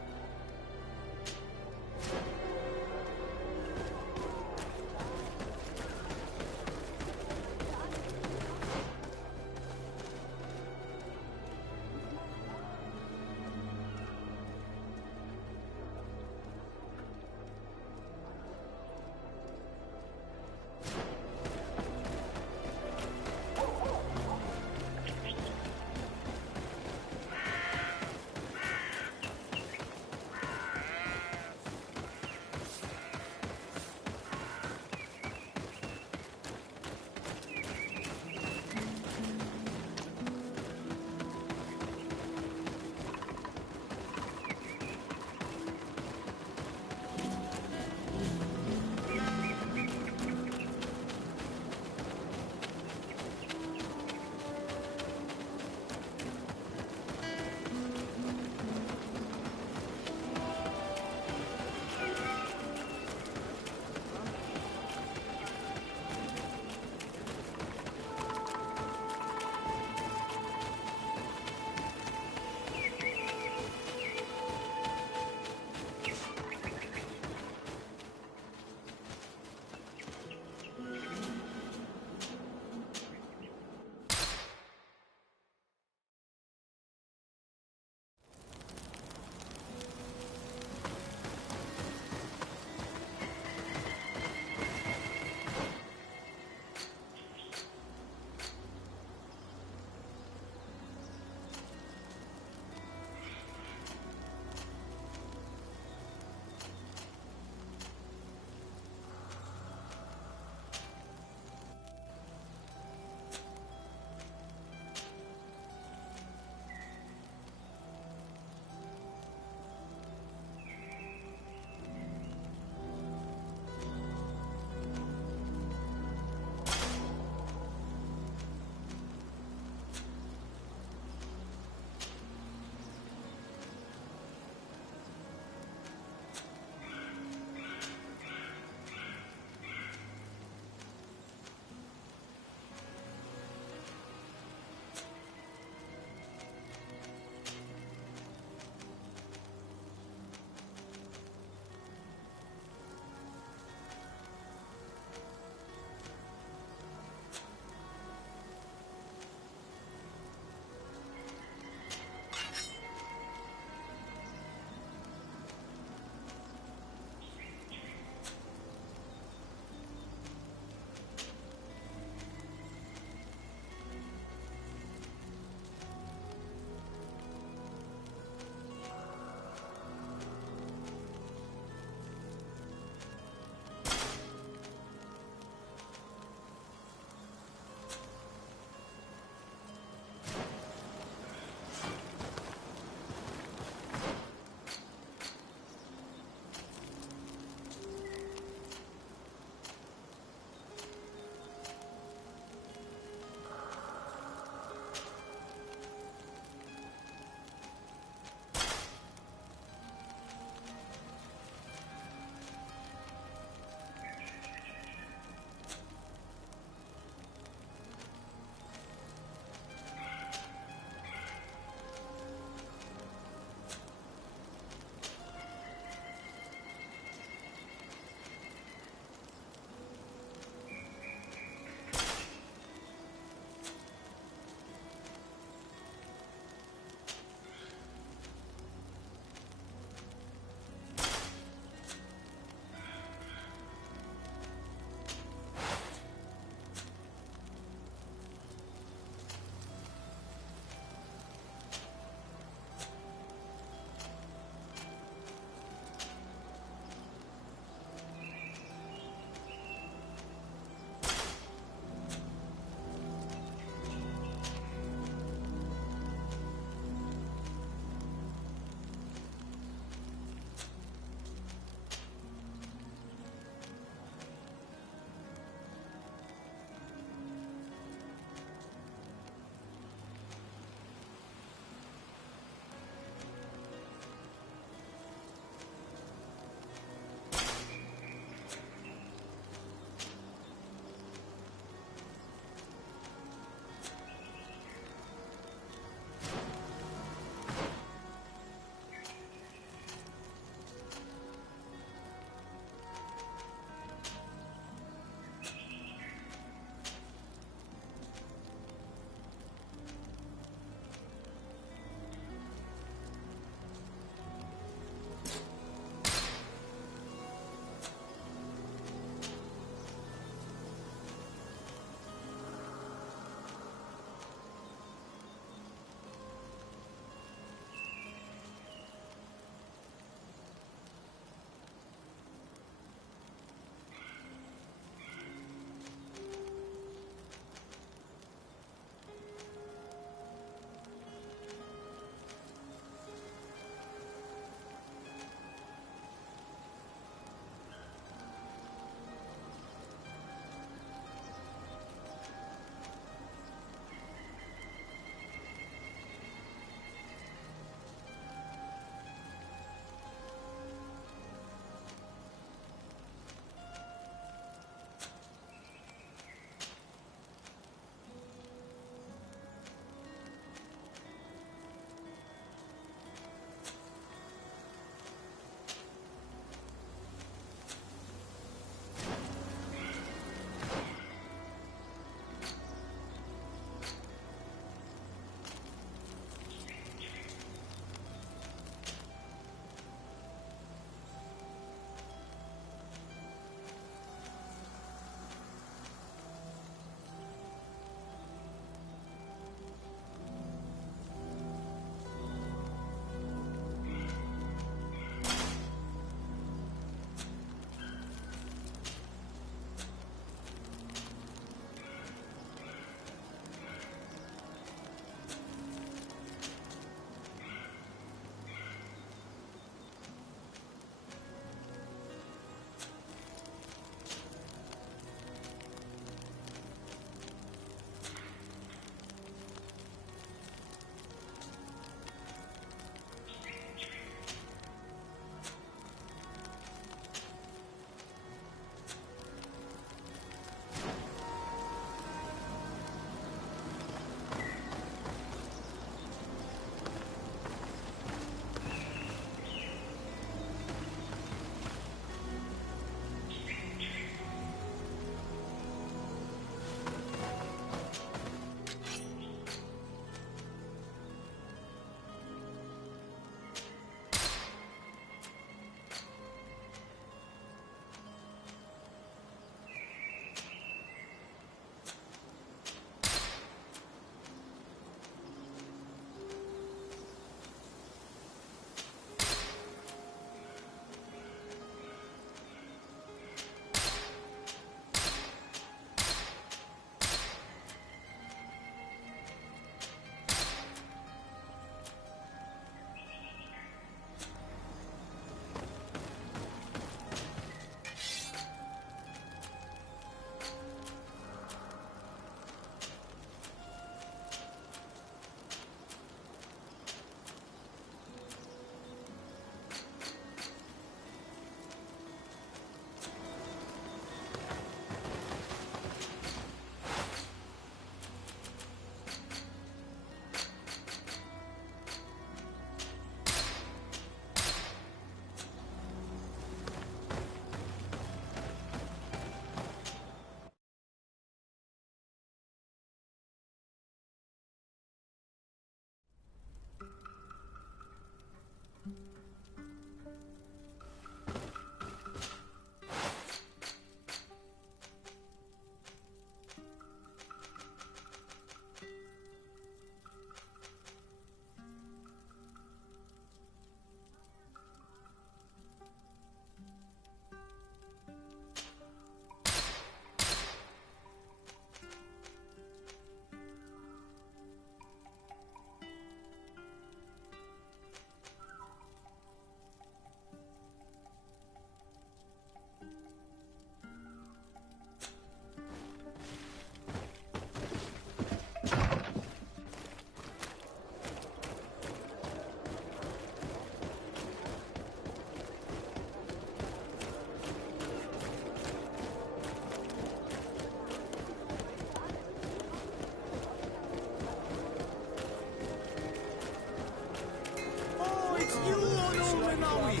Olmenawi!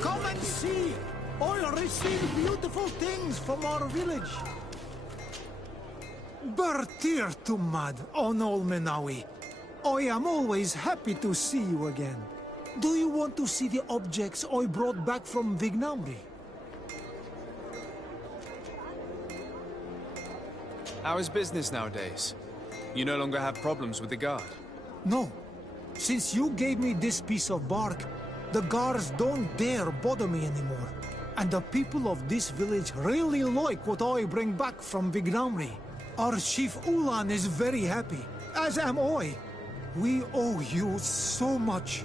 Come and see! I receive beautiful things from our village. Bertir to Mad on Olmenawi. I am always happy to see you again. Do you want to see the objects I brought back from Vignamri? How is business nowadays? You no longer have problems with the guard? No. Since you gave me this piece of bark, the guards don't dare bother me anymore. And the people of this village really like what I bring back from Vignamri. Our chief Ulan is very happy, as am I. We owe you so much.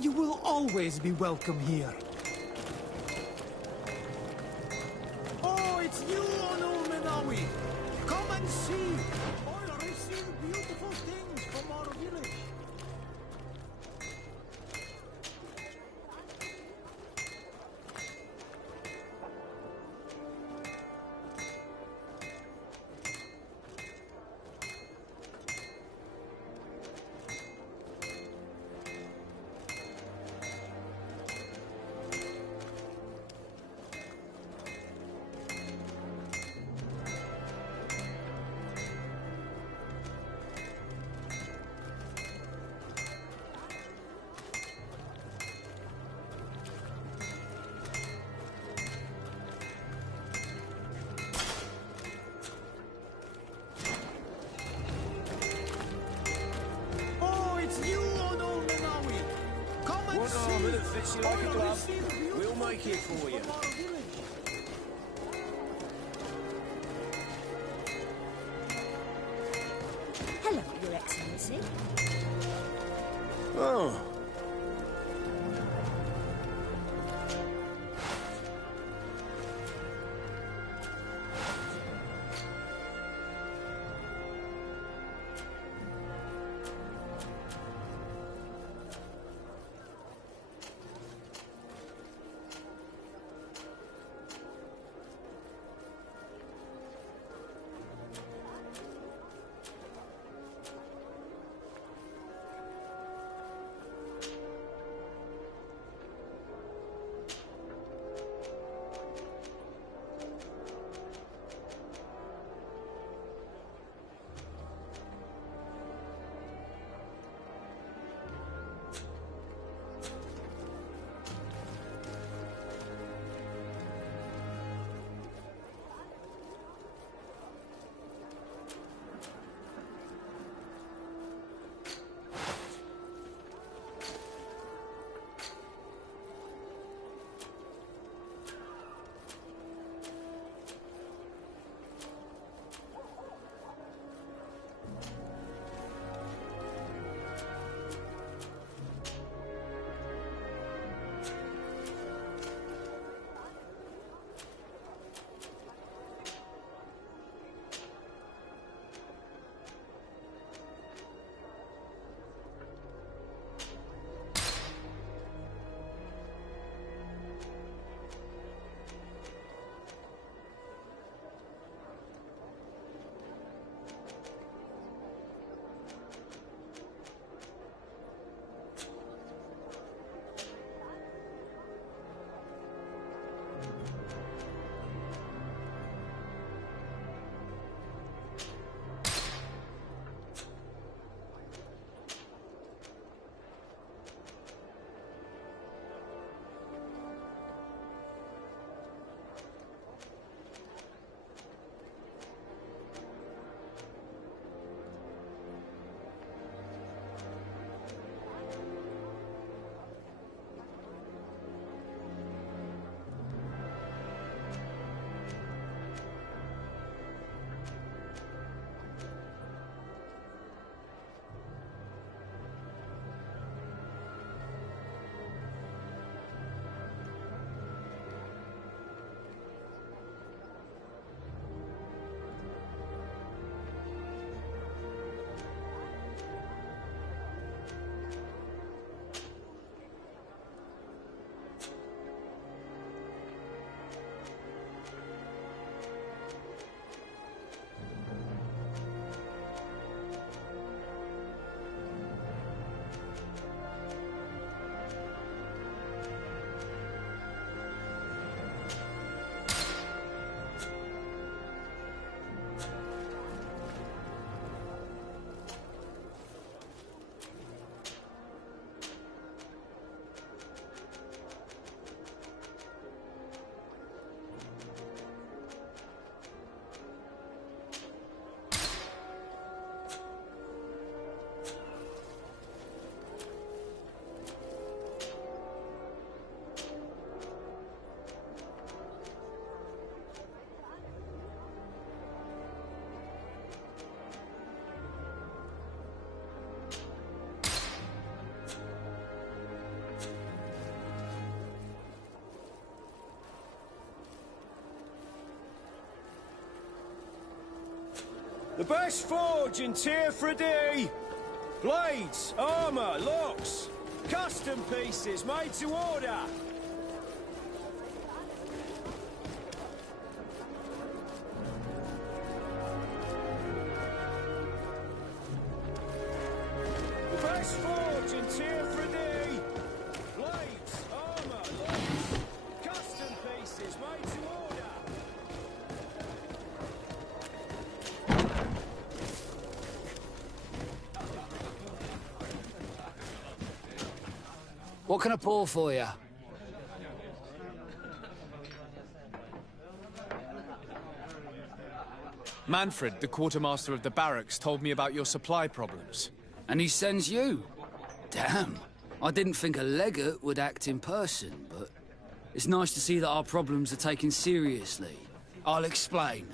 You will always be welcome here. Oh, it's you, Olmenawi! Come and see! I receive beautiful things from our village. Fits you like a glove. We'll make it for you. Hello, Your Excellency. Oh. The best forge in Tier 3D! Blades, armour, locks, custom pieces made to order! The best forge in Tier 3D! Blades, armour, locks, custom pieces made to order! What can I pour for you? Manfred, the quartermaster of the barracks, told me about your supply problems. And he sends you? Damn. I didn't think a legate would act in person, but it's nice to see that our problems are taken seriously. I'll explain.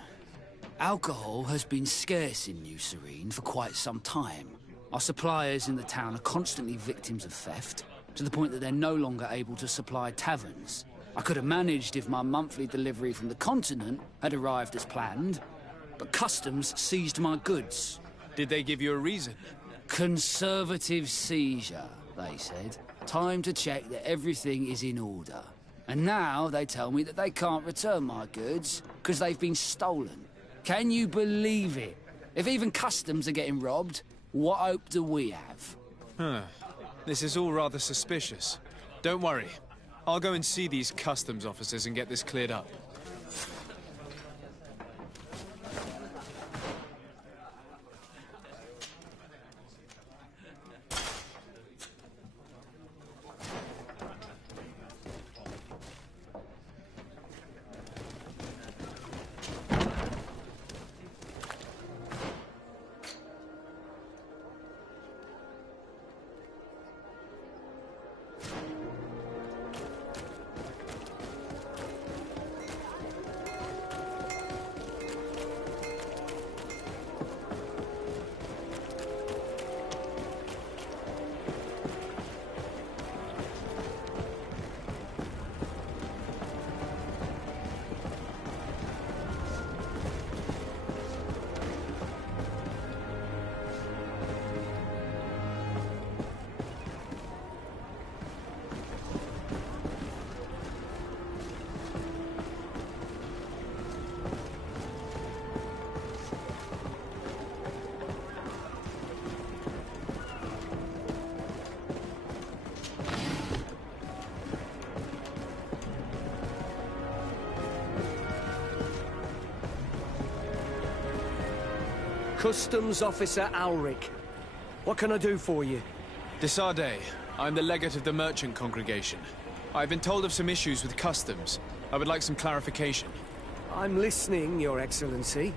Alcohol has been scarce in New Serene for quite some time. Our suppliers in the town are constantly victims of theft, to the point that they're no longer able to supply taverns. I could have managed if my monthly delivery from the continent had arrived as planned, but customs seized my goods. Did they give you a reason? Conservative seizure, they said. Time to check that everything is in order. And now they tell me that they can't return my goods because they've been stolen. Can you believe it? If even customs are getting robbed, what hope do we have? Huh. This is all rather suspicious. Don't worry. I'll go and see these customs officers and get this cleared up. Customs Officer Alric. What can I do for you? Desarde, I'm the legate of the merchant congregation. I've been told of some issues with customs. I would like some clarification. I'm listening, Your Excellency.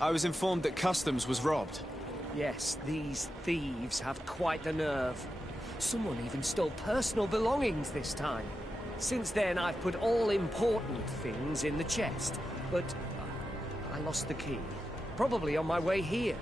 I was informed that customs was robbed. Yes, these thieves have quite the nerve. Someone even stole personal belongings this time. Since then, I've put all important things in the chest, but I lost the key. Probably on my way here.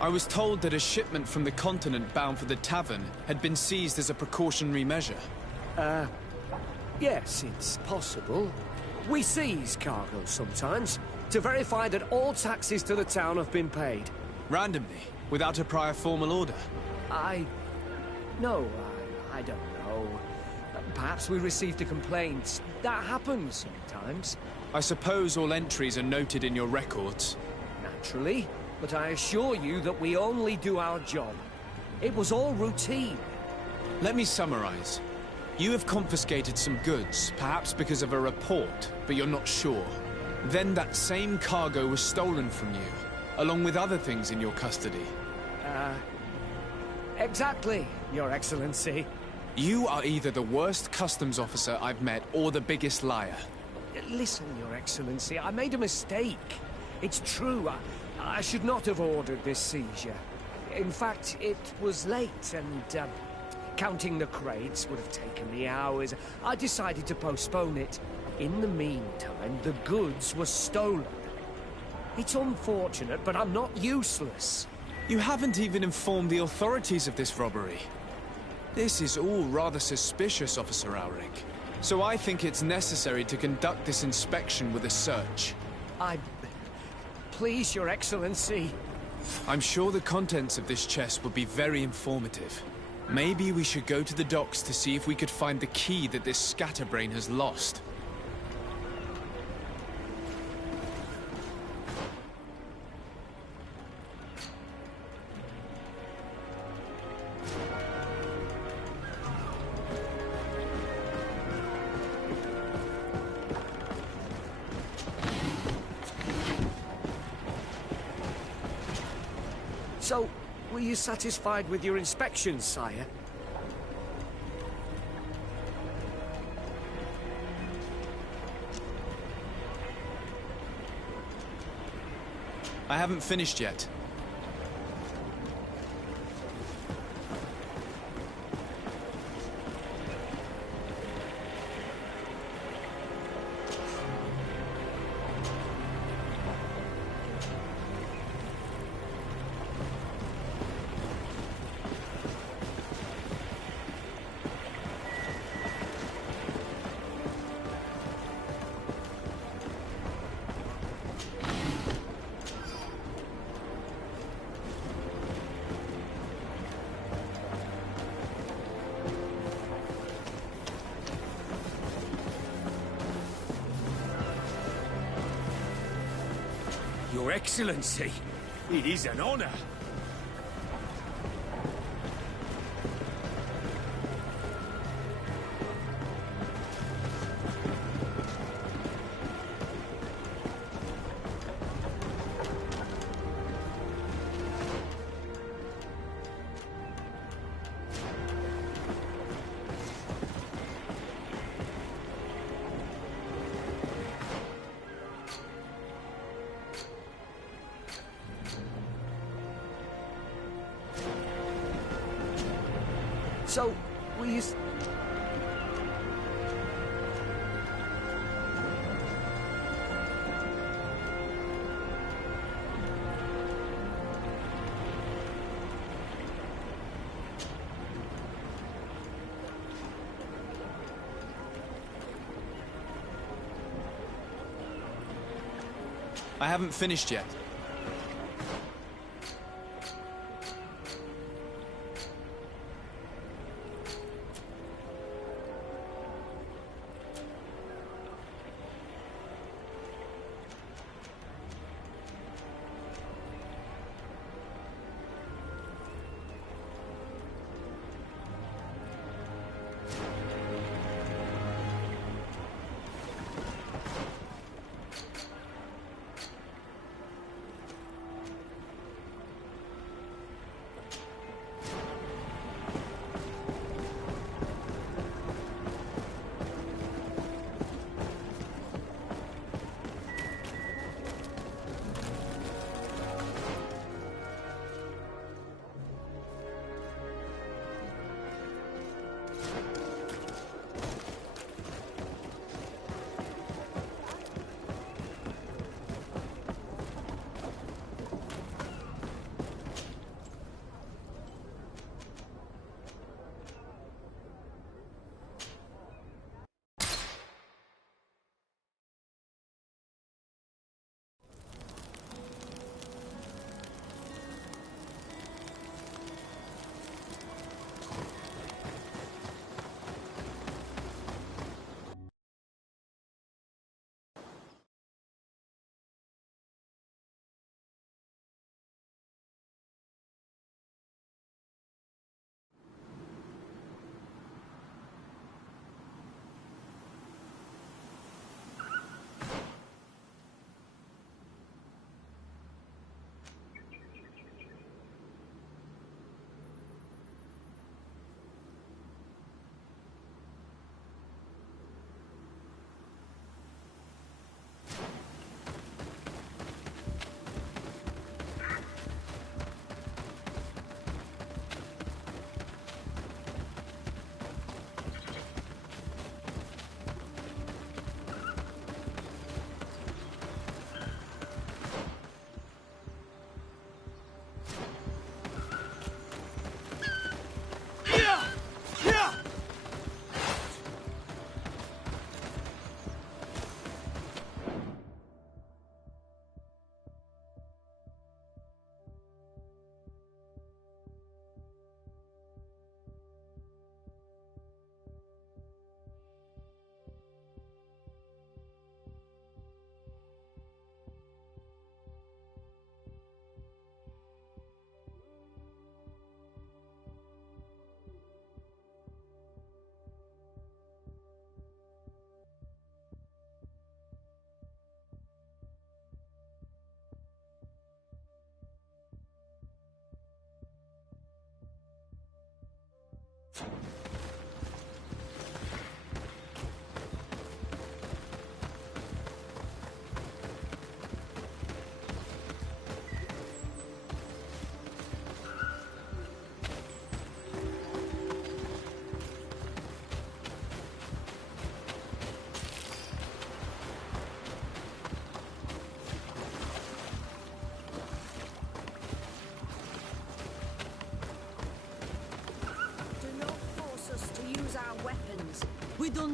I was told that a shipment from the continent bound for the tavern had been seized as a precautionary measure. Yes, it's possible. We seize cargo sometimes, to verify that all taxes to the town have been paid. Randomly, without a prior formal order? No, I don't know. Perhaps we received a complaint. That happens sometimes. I suppose all entries are noted in your records. Naturally. But I assure you that we only do our job. It was all routine. Let me summarize. You have confiscated some goods, perhaps because of a report, but you're not sure. Then that same cargo was stolen from you, along with other things in your custody. Exactly, Your Excellency. You are either the worst customs officer I've met or the biggest liar. Listen, Your Excellency, I made a mistake. It's true, I should not have ordered this seizure. In fact, it was late, and counting the crates would have taken me hours. I decided to postpone it. In the meantime, the goods were stolen. It's unfortunate, but I'm not useless. You haven't even informed the authorities of this robbery. This is all rather suspicious, Officer Auric. So I think it's necessary to conduct this inspection with a search. Please, Your Excellency. I'm sure the contents of this chest would be very informative. Maybe we should go to the docks to see if we could find the key that this scatterbrain has lost. So, were you satisfied with your inspection, sire? I haven't finished yet. Your Excellency, it is an honor. So, were you... I haven't finished yet.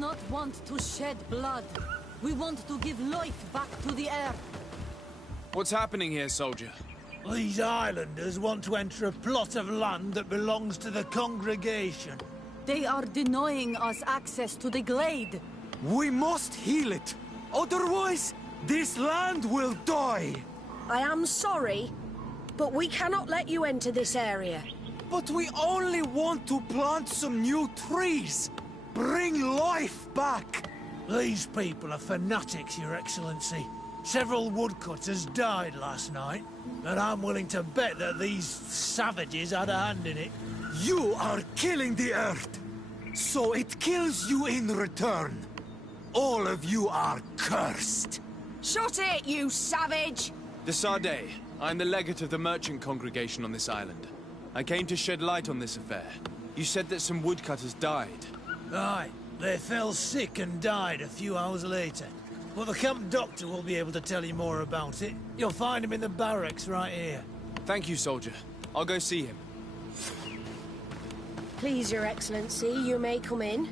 not want to shed blood. We want to give life back to the earth. What's happening here, soldier? These islanders want to enter a plot of land that belongs to the congregation. They are denying us access to the glade. We must heal it. Otherwise, this land will die. I am sorry, but we cannot let you enter this area. But we only want to plant some new trees. Bring life back. These people are fanatics, Your Excellency. Several woodcutters died last night, and I'm willing to bet that these savages had a hand in it. You are killing the earth, so it kills you in return. All of you are cursed. Shut it, you savage! De Sardet, I'm the legate of the merchant congregation on this island. I came to shed light on this affair. You said that some woodcutters died. Aye, they fell sick and died a few hours later. But the camp doctor will be able to tell you more about it. You'll find him in the barracks right here. Thank you, soldier. I'll go see him. Please, Your Excellency, you may come in.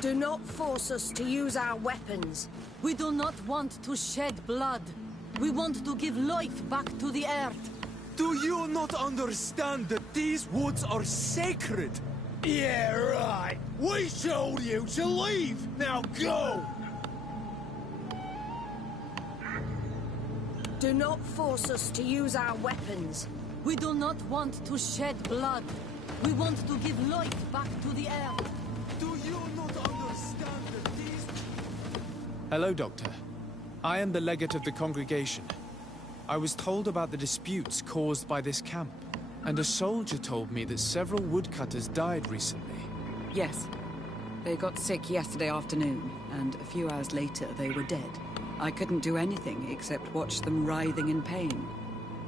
Do not force us to use our weapons. We do not want to shed blood. We want to give life back to the earth. Do you not understand that these woods are sacred? Yeah, right. We told you to leave. Now go! Do not force us to use our weapons. We do not want to shed blood. We want to give life back to the earth. Do you not understand that these... Hello, Doctor. I am the legate of the congregation. I was told about the disputes caused by this camp, and a soldier told me that several woodcutters died recently. Yes. They got sick yesterday afternoon, and a few hours later they were dead. I couldn't do anything except watch them writhing in pain.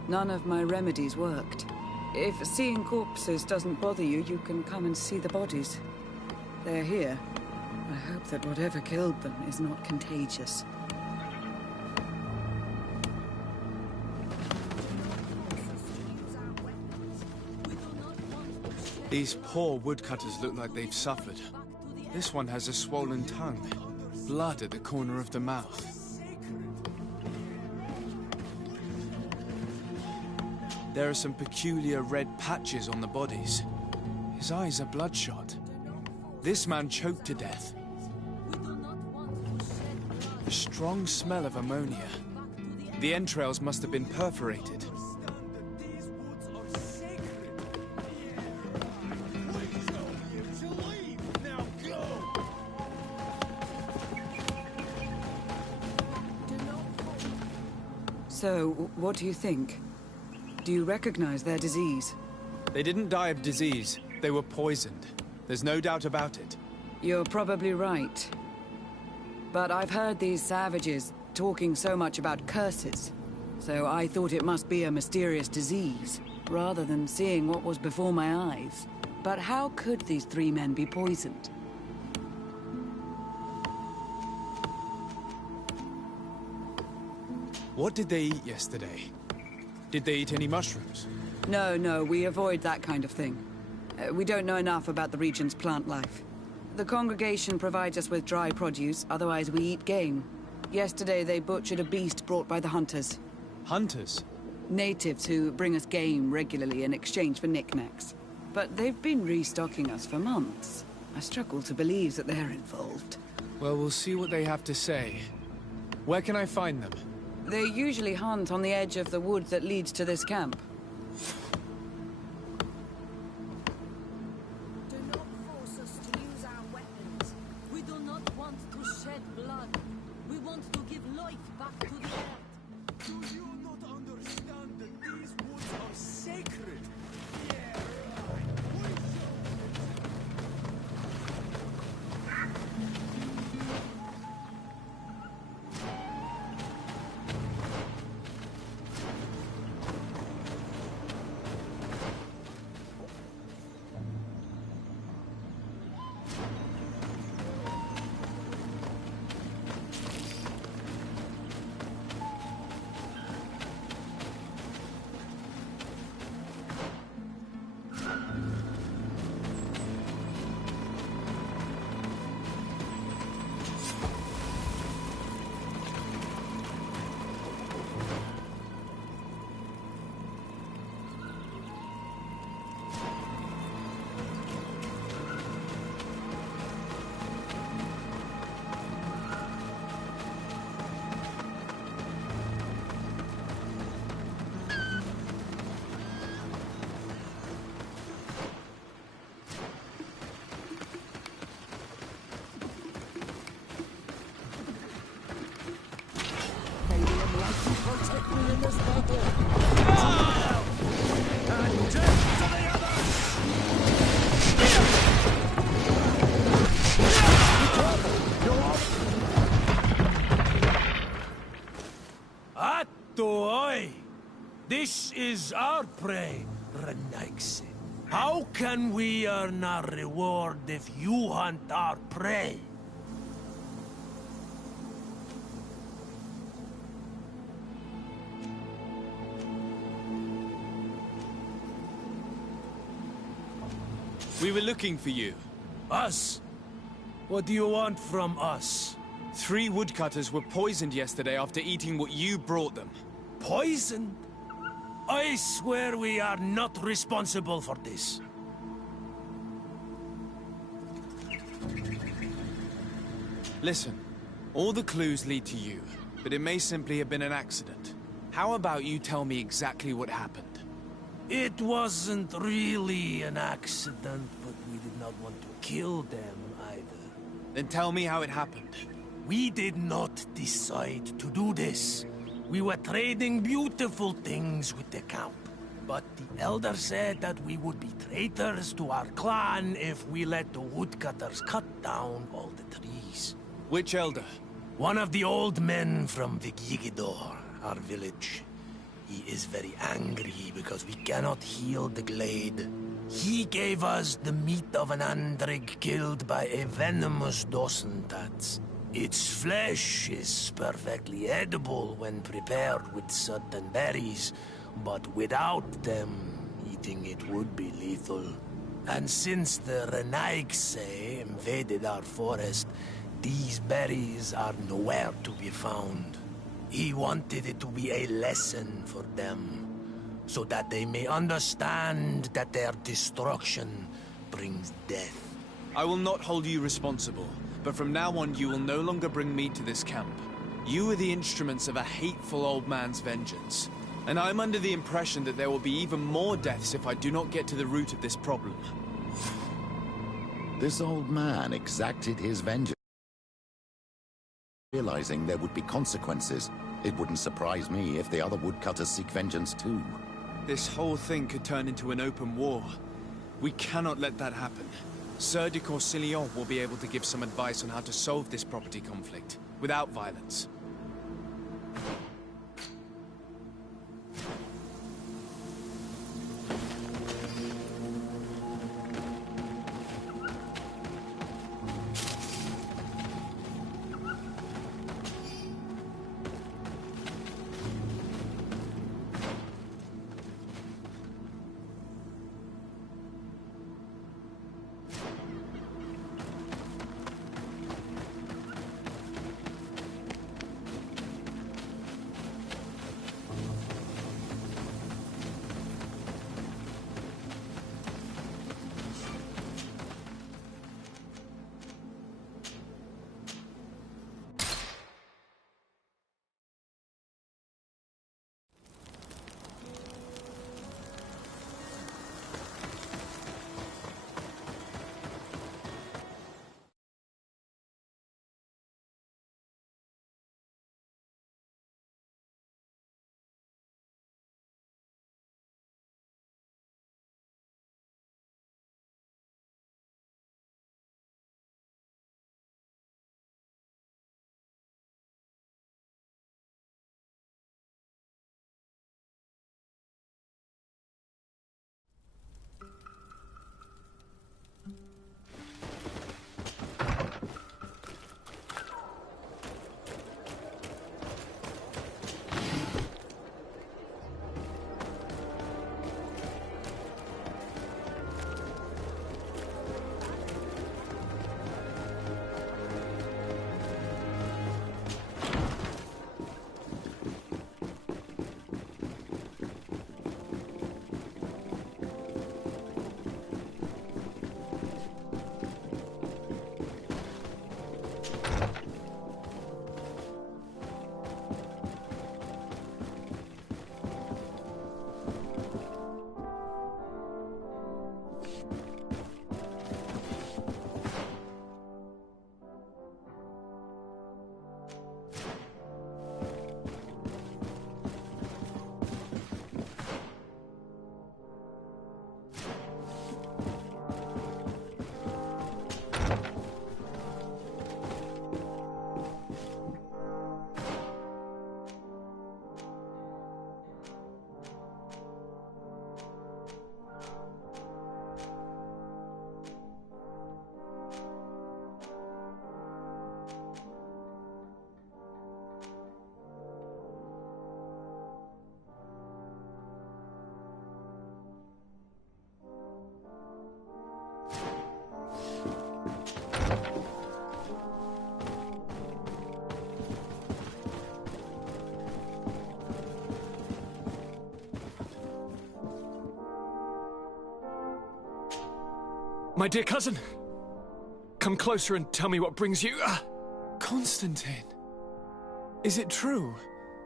None of my remedies worked. If seeing corpses doesn't bother you, you can come and see the bodies. They're here. I hope that whatever killed them is not contagious. These poor woodcutters look like they've suffered. This one has a swollen tongue, blood at the corner of the mouth. There are some peculiar red patches on the bodies. His eyes are bloodshot. This man choked to death. A strong smell of ammonia. The entrails must have been perforated. So, what do you think? Do you recognize their disease? They didn't die of disease. They were poisoned. There's no doubt about it. You're probably right. But I've heard these savages talking so much about curses. So I thought it must be a mysterious disease, rather than seeing what was before my eyes. But how could these three men be poisoned? What did they eat yesterday? Did they eat any mushrooms? No, we avoid that kind of thing. We don't know enough about the region's plant life. The congregation provides us with dry produce, otherwise we eat game. Yesterday they butchered a beast brought by the hunters. Hunters? Natives who bring us game regularly in exchange for knickknacks. But they've been restocking us for months. I struggle to believe that they're involved. Well, we'll see what they have to say. Where can I find them? They usually hunt on the edge of the wood that leads to this camp. Do not force us to use our weapons. We do not want to shed blood. We want to give life back to the earth. Do you not understand that these woods are sacred? Yeah, like to protect me in this battle. And death to the others! Atoi! This is our prey, Renaixin. How can we earn our reward if you hunt our prey? We were looking for you. Us? What do you want from us? 3 woodcutters were poisoned yesterday after eating what you brought them. Poisoned? I swear we are not responsible for this. Listen, all the clues lead to you, but it may simply have been an accident. How about you tell me exactly what happened? It wasn't really an accident, but we did not want to kill them either. Then tell me how it happened. We did not decide to do this. We were trading beautiful things with the camp. But the elder said that we would be traitors to our clan if we let the woodcutters cut down all the trees. Which elder? One of the old men from Vigigidor, our village. He is very angry because we cannot heal the glade. He gave us the meat of an andrig killed by a venomous dosentats. Its flesh is perfectly edible when prepared with certain berries, but without them, eating it would be lethal. And since the Renaigse invaded our forest, these berries are nowhere to be found. He wanted it to be a lesson for them, so that they may understand that their destruction brings death. I will not hold you responsible, but from now on you will no longer bring meat to this camp. You are the instruments of a hateful old man's vengeance, and I'm under the impression that there will be even more deaths if I do not get to the root of this problem. This old man exacted his vengeance. Realizing there would be consequences, it wouldn't surprise me if the other woodcutters seek vengeance too. This whole thing could turn into an open war. We cannot let that happen. Sir de Corsillon will be able to give some advice on how to solve this property conflict, without violence. My dear cousin, come closer and tell me what brings you... Constantine, is it true?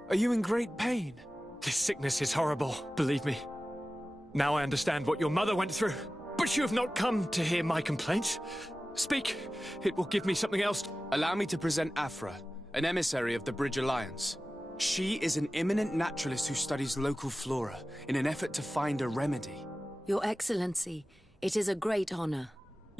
Are you in great pain? This sickness is horrible, believe me. Now I understand what your mother went through. But you have not come to hear my complaints. Speak. It will give me something else. Allow me to present Afra, an emissary of the Bridge Alliance. She is an eminent naturalist who studies local flora in an effort to find a remedy. Your Excellency, it is a great honor.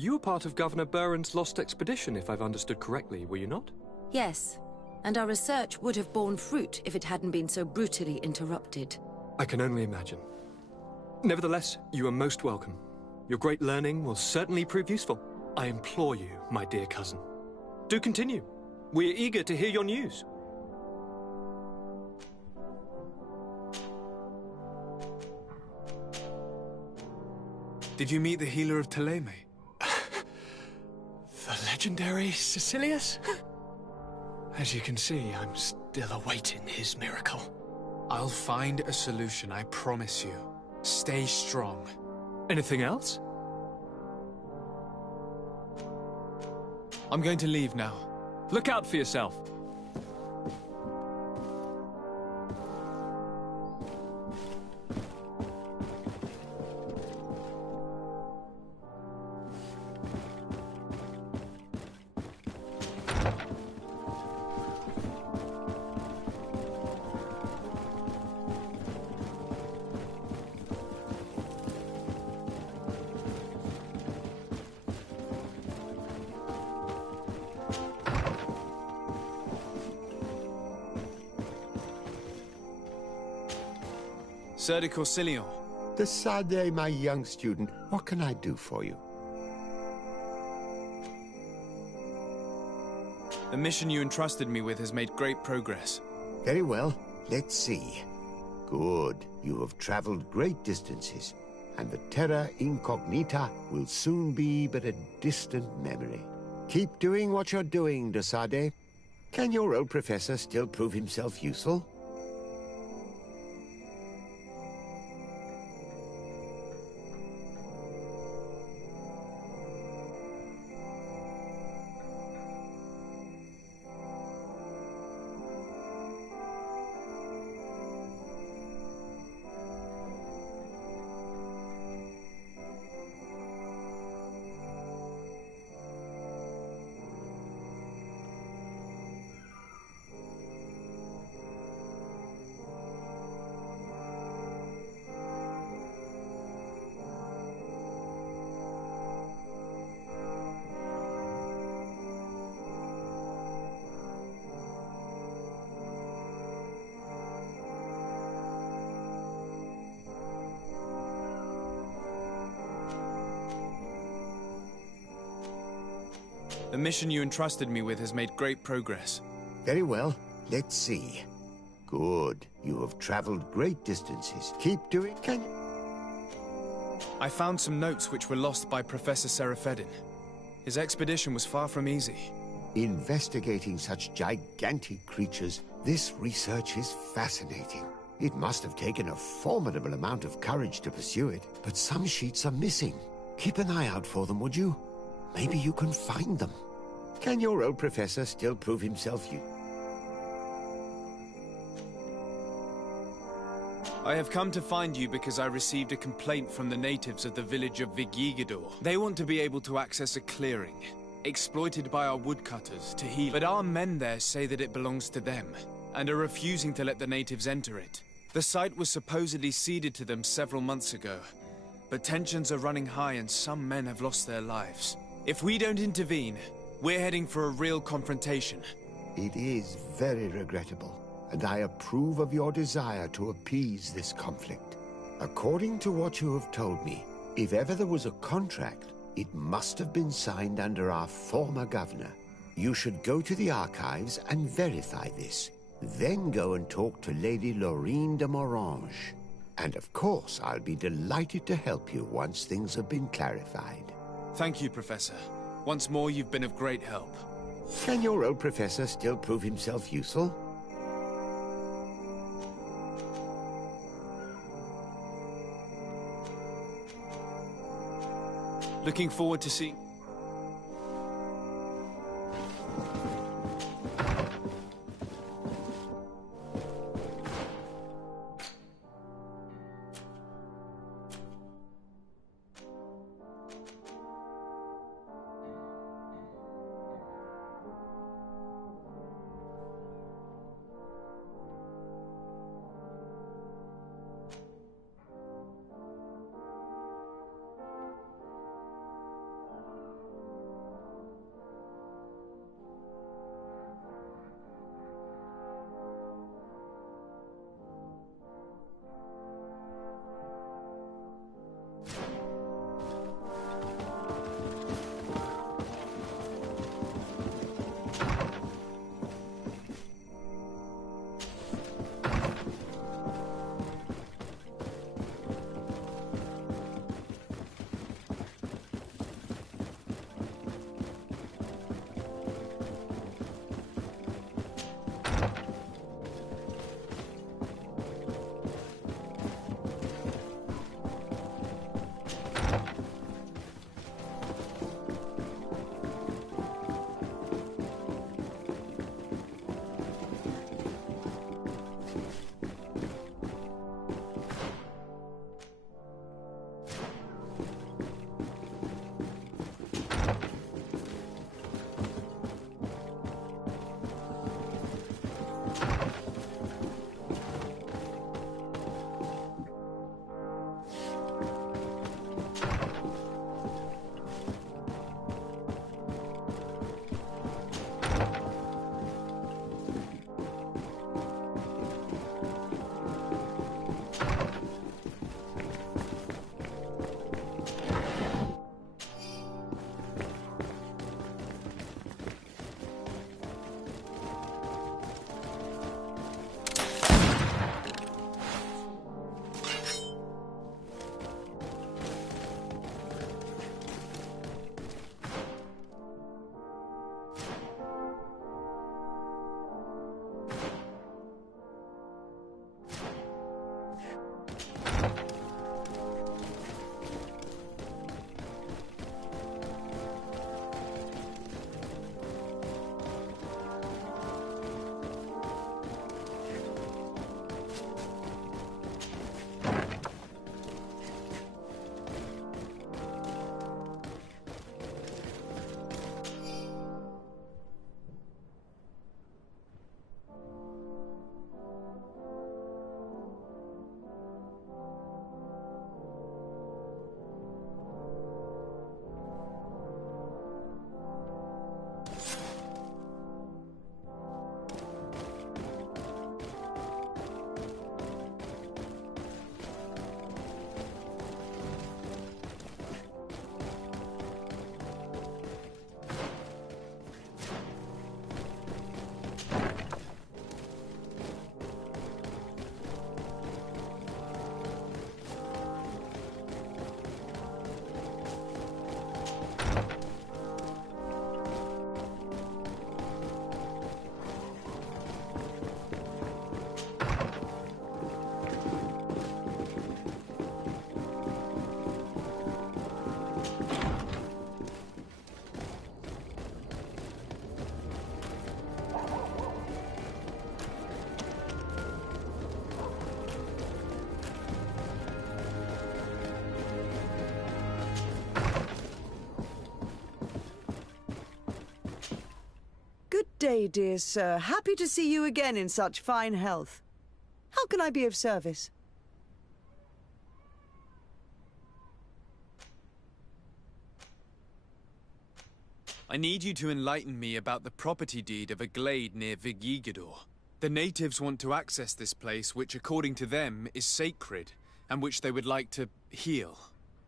You were part of Governor Buren's lost expedition, if I've understood correctly, were you not? Yes, and our research would have borne fruit if it hadn't been so brutally interrupted. I can only imagine. Nevertheless, you are most welcome. Your great learning will certainly prove useful. I implore you, my dear cousin. Do continue. We are eager to hear your news. Did you meet the healer of Thélème? The legendary Sicilius? As you can see, I'm still awaiting his miracle. I'll find a solution, I promise you. Stay strong. Anything else? I'm going to leave now. Look out for yourself. Sir de Corsilion. De Sade, my young student, what can I do for you? The mission you entrusted me with has made great progress. Very well. Let's see. Good. You have traveled great distances, and the Terra Incognita will soon be but a distant memory. Keep doing what you're doing, de Sade. Can your old professor still prove himself useful? The mission you entrusted me with has made great progress. Very well. Let's see. Good. You have traveled great distances. Keep doing... Can you... I found some notes which were lost by Professor Serafedin. His expedition was far from easy. Investigating such gigantic creatures, this research is fascinating. It must have taken a formidable amount of courage to pursue it, but some sheets are missing. Keep an eye out for them, would you? Maybe you can find them. Can your old professor still prove himself useful? I have come to find you because I received a complaint from the natives of the village of Vigigidor. They want to be able to access a clearing, exploited by our woodcutters to heal. But our men there say that it belongs to them, and are refusing to let the natives enter it. The site was supposedly ceded to them several months ago, but tensions are running high and some men have lost their lives. If we don't intervene, we're heading for a real confrontation. It is very regrettable, and I approve of your desire to appease this conflict. According to what you have told me, if ever there was a contract, it must have been signed under our former governor. You should go to the archives and verify this. Then go and talk to Lady Laurine de Morange. And of course, I'll be delighted to help you once things have been clarified. Thank you, Professor. Once more, you've been of great help. Can your old professor still prove himself useful? Looking forward to seeing... Good day, dear sir. Happy to see you again in such fine health. How can I be of service? I need you to enlighten me about the property deed of a glade near Vigigador. The natives want to access this place, which according to them is sacred, and which they would like to heal.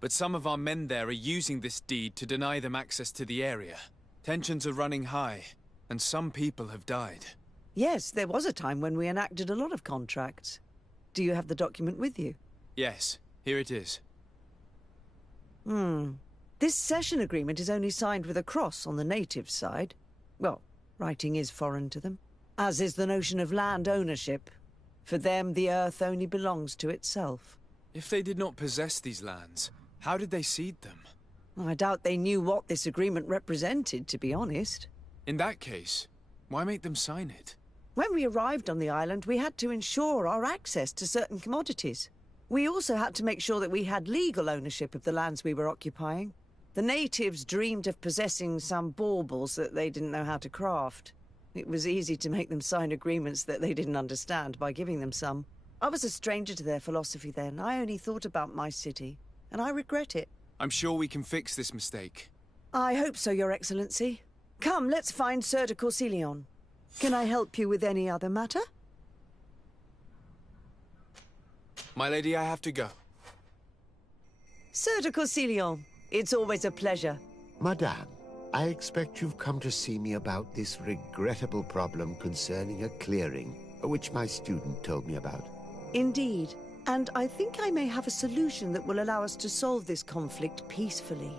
But some of our men there are using this deed to deny them access to the area. Tensions are running high, and some people have died. Yes, there was a time when we enacted a lot of contracts. Do you have the document with you? Yes, here it is. This cession agreement is only signed with a cross on the native side. Well, writing is foreign to them, as is the notion of land ownership. For them, the earth only belongs to itself. If they did not possess these lands, how did they cede them? I doubt they knew what this agreement represented, to be honest. In that case, why make them sign it? When we arrived on the island, we had to ensure our access to certain commodities. We also had to make sure that we had legal ownership of the lands we were occupying. The natives dreamed of possessing some baubles that they didn't know how to craft. It was easy to make them sign agreements that they didn't understand by giving them some. I was a stranger to their philosophy then. I only thought about my city, and I regret it. I'm sure we can fix this mistake. I hope so, Your Excellency. Come, let's find Sir de Corsilion. Can I help you with any other matter? My lady, I have to go. Sir de Corsilion, it's always a pleasure. Madame, I expect you've come to see me about this regrettable problem concerning a clearing, which my student told me about. Indeed. And I think I may have a solution that will allow us to solve this conflict peacefully.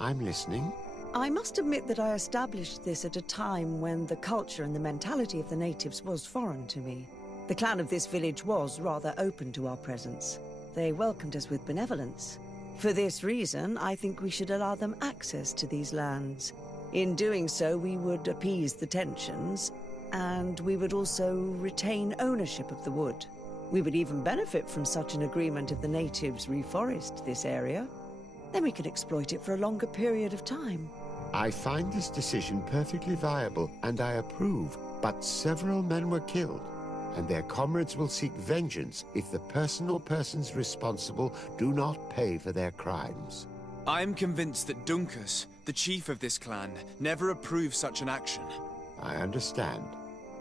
I'm listening. I must admit that I established this at a time when the culture and the mentality of the natives was foreign to me. The clan of this village was rather open to our presence. They welcomed us with benevolence. For this reason, I think we should allow them access to these lands. In doing so, we would appease the tensions, and we would also retain ownership of the wood. We would even benefit from such an agreement if the natives reforest this area. Then we could exploit it for a longer period of time. I find this decision perfectly viable, and I approve, but several men were killed, and their comrades will seek vengeance if the person or persons responsible do not pay for their crimes. I am convinced that Dunkus, the chief of this clan, never approved such an action. I understand,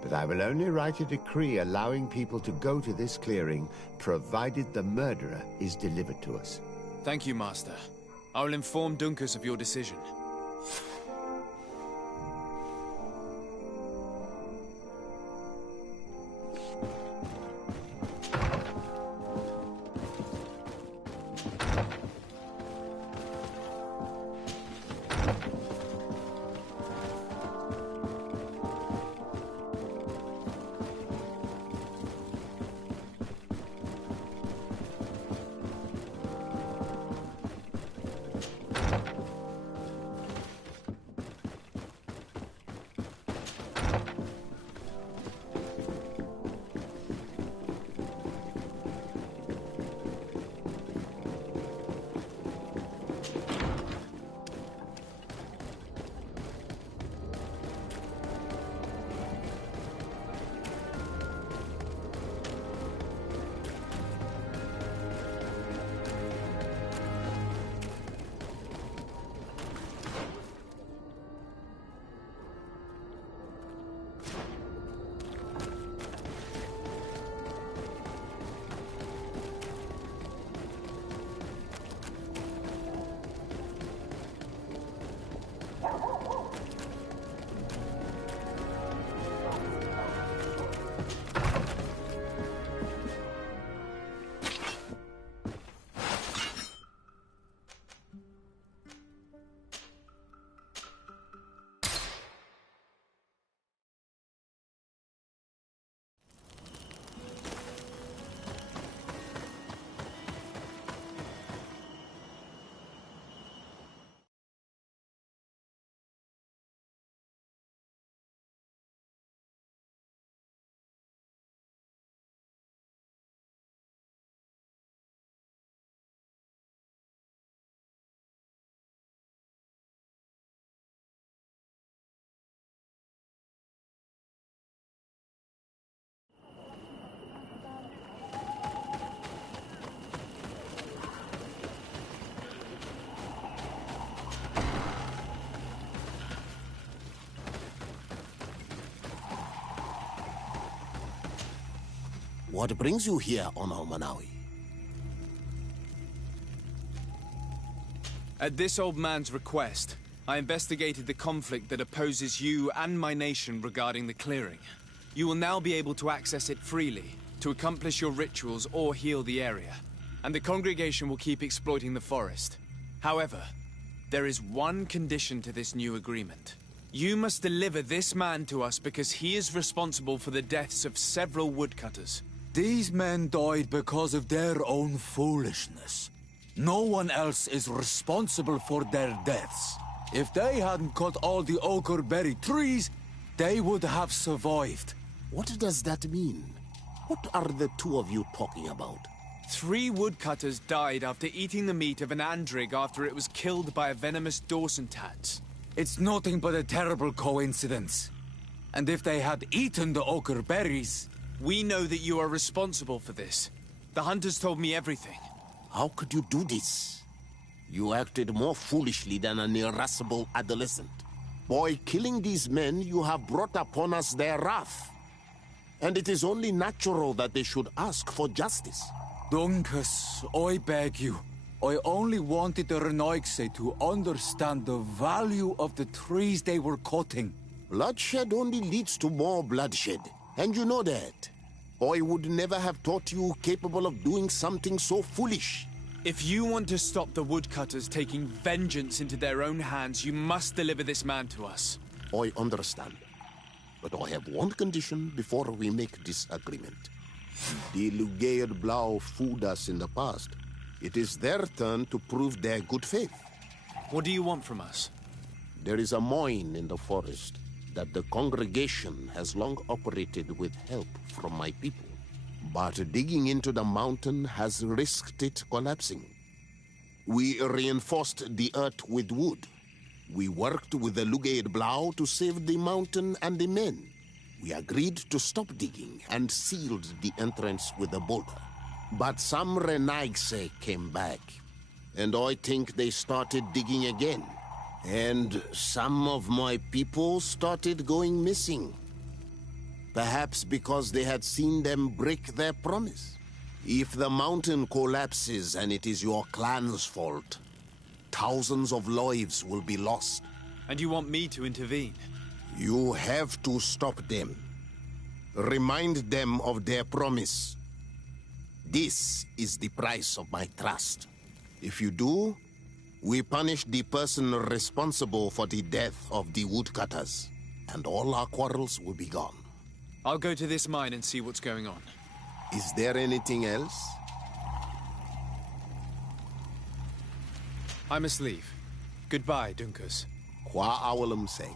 but I will only write a decree allowing people to go to this clearing, provided the murderer is delivered to us. Thank you, Master. I will inform Dunkus of your decision. What brings you here, Ono Manawi? At this old man's request, I investigated the conflict that opposes you and my nation regarding the clearing. You will now be able to access it freely, to accomplish your rituals or heal the area. And the congregation will keep exploiting the forest. However, there is one condition to this new agreement. You must deliver this man to us because he is responsible for the deaths of several woodcutters. These men died because of their own foolishness. No one else is responsible for their deaths. If they hadn't cut all the ochreberry trees, they would have survived. What does that mean? What are the two of you talking about? 3 woodcutters died after eating the meat of an andrig after it was killed by a venomous Dawson tat. It's nothing but a terrible coincidence. And if they had eaten the ochreberries... We know that you are responsible for this. The hunters told me everything. How could you do this? You acted more foolishly than an irascible adolescent. By killing these men, you have brought upon us their wrath. And it is only natural that they should ask for justice. Dunkus, I beg you. I only wanted the Renoigse to understand the value of the trees they were cutting. Bloodshed only leads to more bloodshed, and you know that. I would never have thought you capable of doing something so foolish. If you want to stop the woodcutters taking vengeance into their own hands, you must deliver this man to us. I understand. But I have one condition before we make this agreement. The Lugaid Blau fooled us in the past. It is their turn to prove their good faith. What do you want from us? There is a mine in the forest that the congregation has long operated with help from my people. But digging into the mountain has risked it collapsing. We reinforced the earth with wood. We worked with the Lugaid Blau to save the mountain and the men. We agreed to stop digging and sealed the entrance with a boulder. But some Renaigse came back, and I think they started digging again. And some of my people started going missing. Perhaps because they had seen them break their promise. If the mountain collapses and it is your clan's fault, thousands of lives will be lost. And you want me to intervene? You have to stop them. Remind them of their promise. This is the price of my trust. If you do, we punish the person responsible for the death of the woodcutters, and all our quarrels will be gone. I'll go to this mine and see what's going on. Is there anything else? I must leave. Goodbye, Dunkus. Qua awalum seg.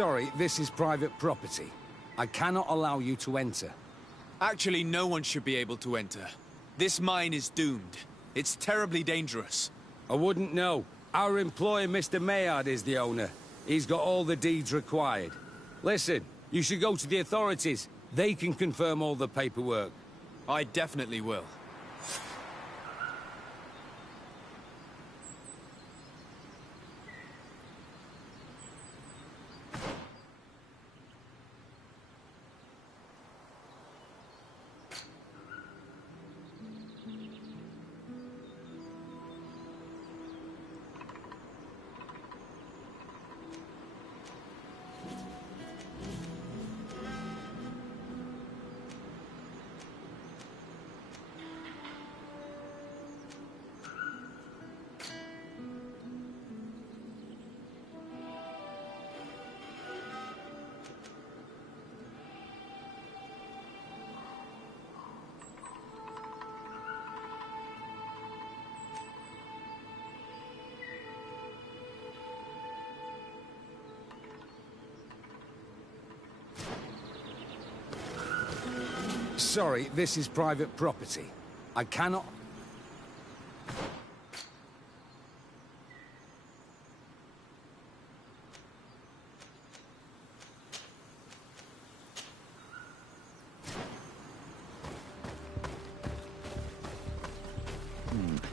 Sorry, this is private property. I cannot allow you to enter. Actually, no one should be able to enter. This mine is doomed. It's terribly dangerous. I wouldn't know. Our employee, Mr. Maillard, is the owner. He's got all the deeds required. Listen, you should go to the authorities. They can confirm all the paperwork. I definitely will. Sorry, this is private property. I cannot...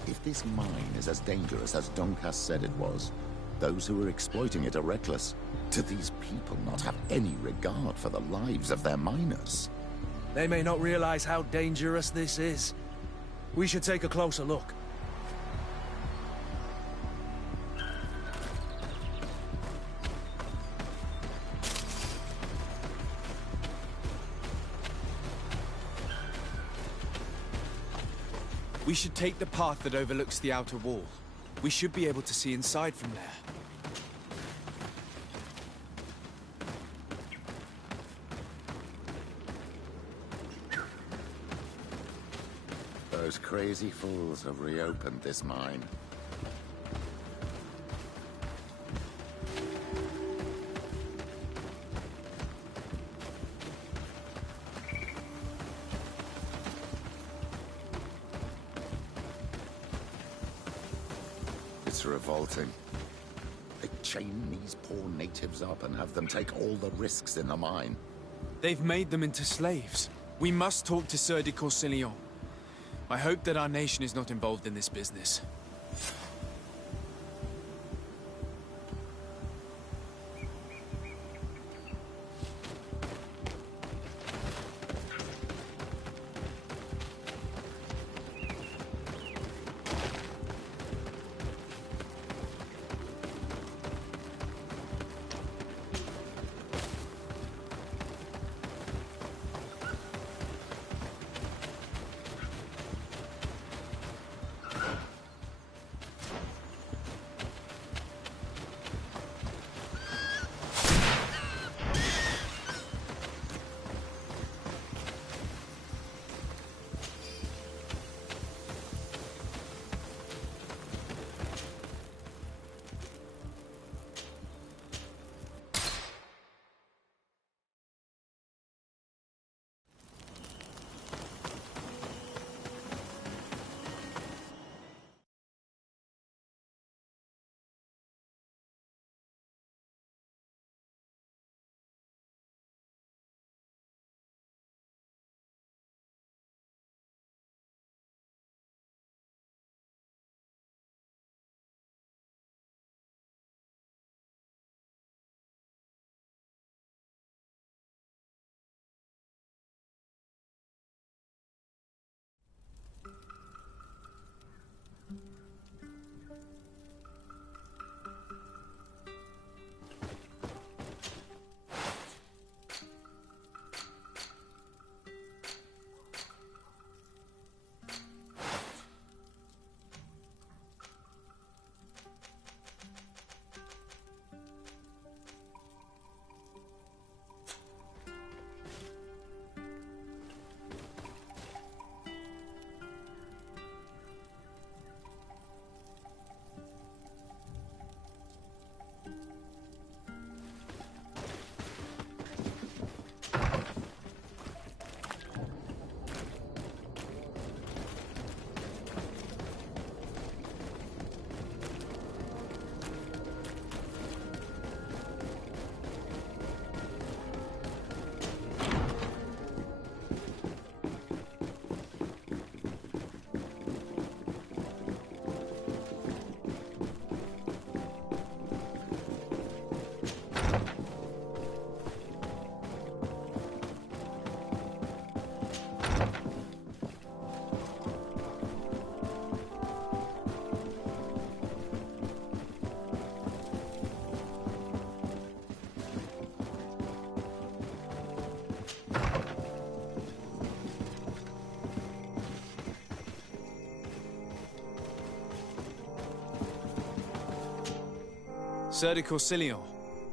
If this mine is as dangerous as Doncas said it was, those who are exploiting it are reckless. Do these people not have any regard for the lives of their miners? They may not realize how dangerous this is. We should take a closer look. We should take the path that overlooks the outer wall. We should be able to see inside from there. Those crazy fools have reopened this mine. It's revolting. They chain these poor natives up and have them take all the risks in the mine. They've made them into slaves. We must talk to Sieur de Courcillon. I hope that our nation is not involved in this business. Sir de Corsilion.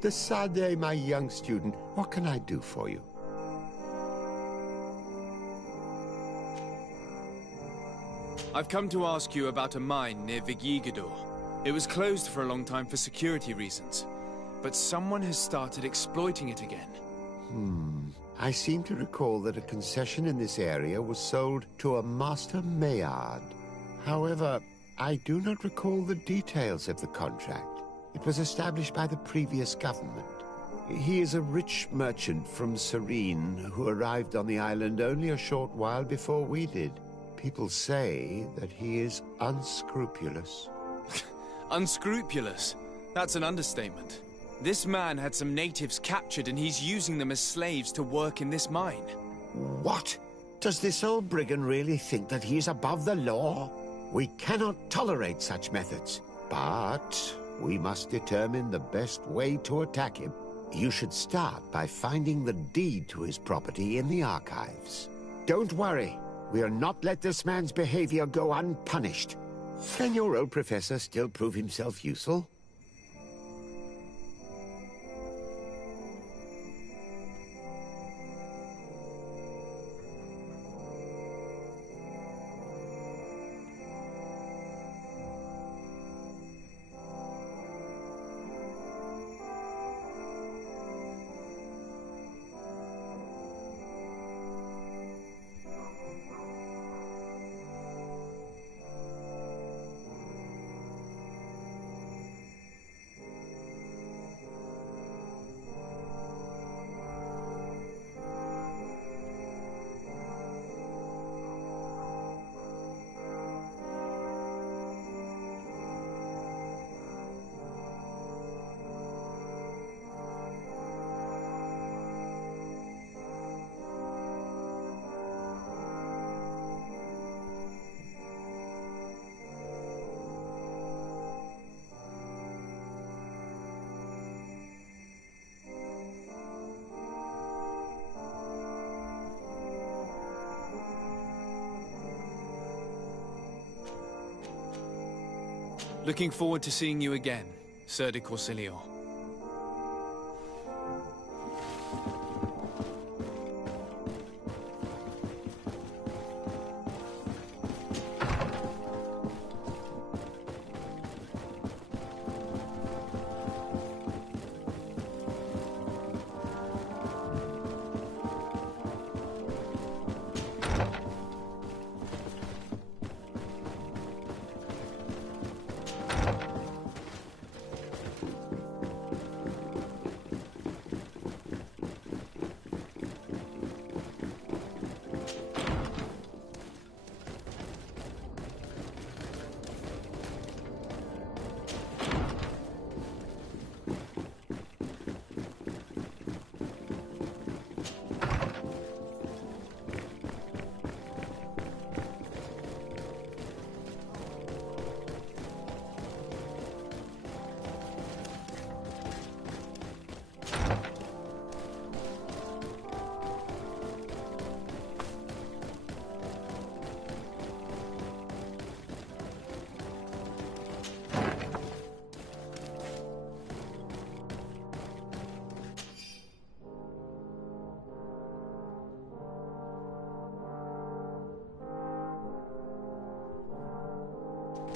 De Sade, my young student, what can I do for you? I've come to ask you about a mine near Vigigador. It was closed for a long time for security reasons, but someone has started exploiting it again. I seem to recall that a concession in this area was sold to a Master Maillard. However, I do not recall the details of the contract. It was established by the previous government. He is a rich merchant from Serene who arrived on the island only a short while before we did. People say that he is unscrupulous. Unscrupulous? That's an understatement. This man had some natives captured and he's using them as slaves to work in this mine. What? Does this old brigand really think that he is above the law? We cannot tolerate such methods, but we must determine the best way to attack him. You should start by finding the deed to his property in the archives. Don't worry, we'll not let this man's behavior go unpunished. Can your old professor still prove himself useful? Looking forward to seeing you again, Sir de Corsilion.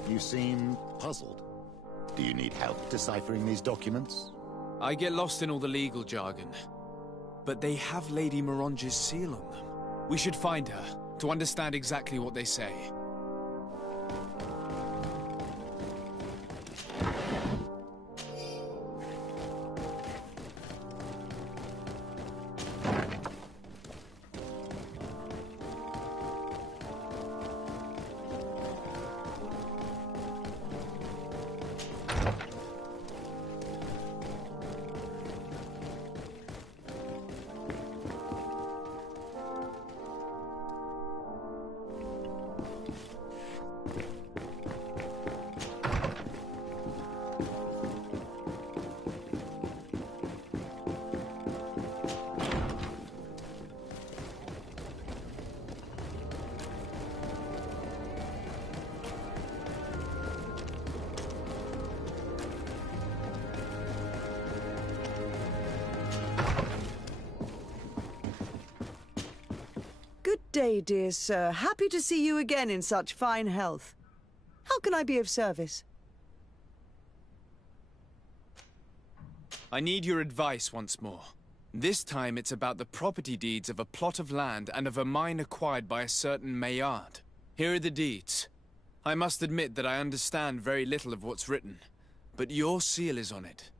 You seem puzzled. Do you need help deciphering these documents? I get lost in all the legal jargon, but they have Lady Morange's seal on them. We should find her, to understand exactly what they say. Good day, dear sir. Happy to see you again in such fine health. How can I be of service? I need your advice once more. This time it's about the property deeds of a plot of land and of a mine acquired by a certain Maillard. Here are the deeds. I must admit that I understand very little of what's written, but your seal is on it.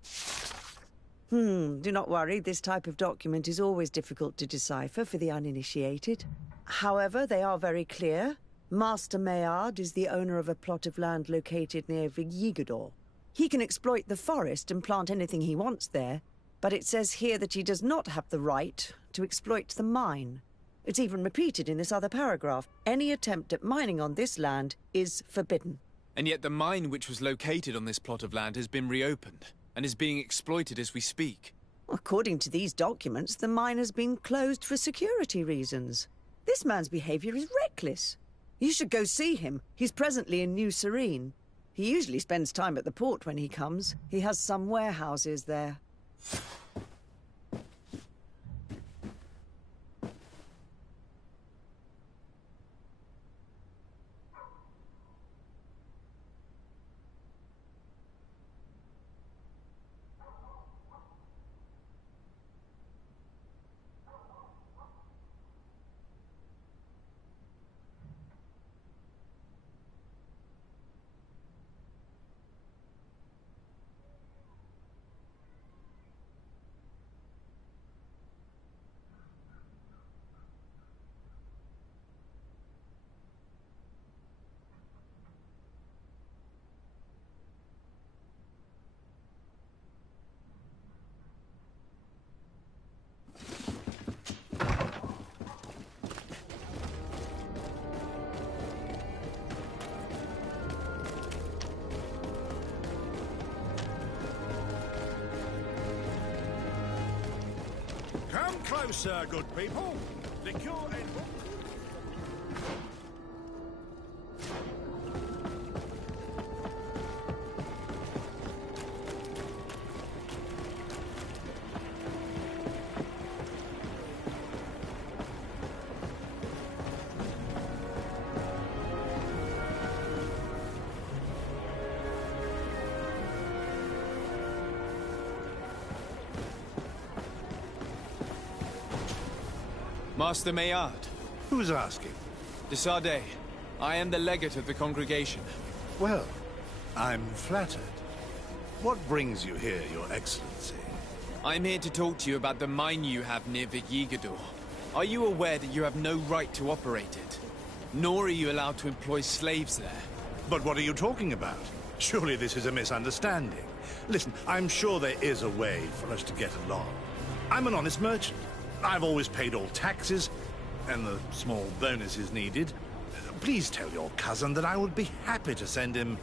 Do not worry. This type of document is always difficult to decipher for the uninitiated. However, they are very clear. Master Maillard is the owner of a plot of land located near Vigigador. He can exploit the forest and plant anything he wants there, but it says here that he does not have the right to exploit the mine. It's even repeated in this other paragraph. Any attempt at mining on this land is forbidden. And yet the mine which was located on this plot of land has been reopened and is being exploited as we speak. According to these documents, the mine has been closed for security reasons. This man's behavior is reckless. You should go see him. He's presently in New Serene. He usually spends time at the port when he comes. He has some warehouses there. Come closer, good people. Liqueur and... Master Maillard. Who's asking? De Sardet. I am the legate of the congregation. Well, I'm flattered. What brings you here, Your Excellency? I'm here to talk to you about the mine you have near Vigigador. Are you aware that you have no right to operate it? Nor are you allowed to employ slaves there. But what are you talking about? Surely this is a misunderstanding. Listen, I'm sure there is a way for us to get along. I'm an honest merchant. I've always paid all taxes, and the small bonuses needed. Please tell your cousin that I would be happy to send him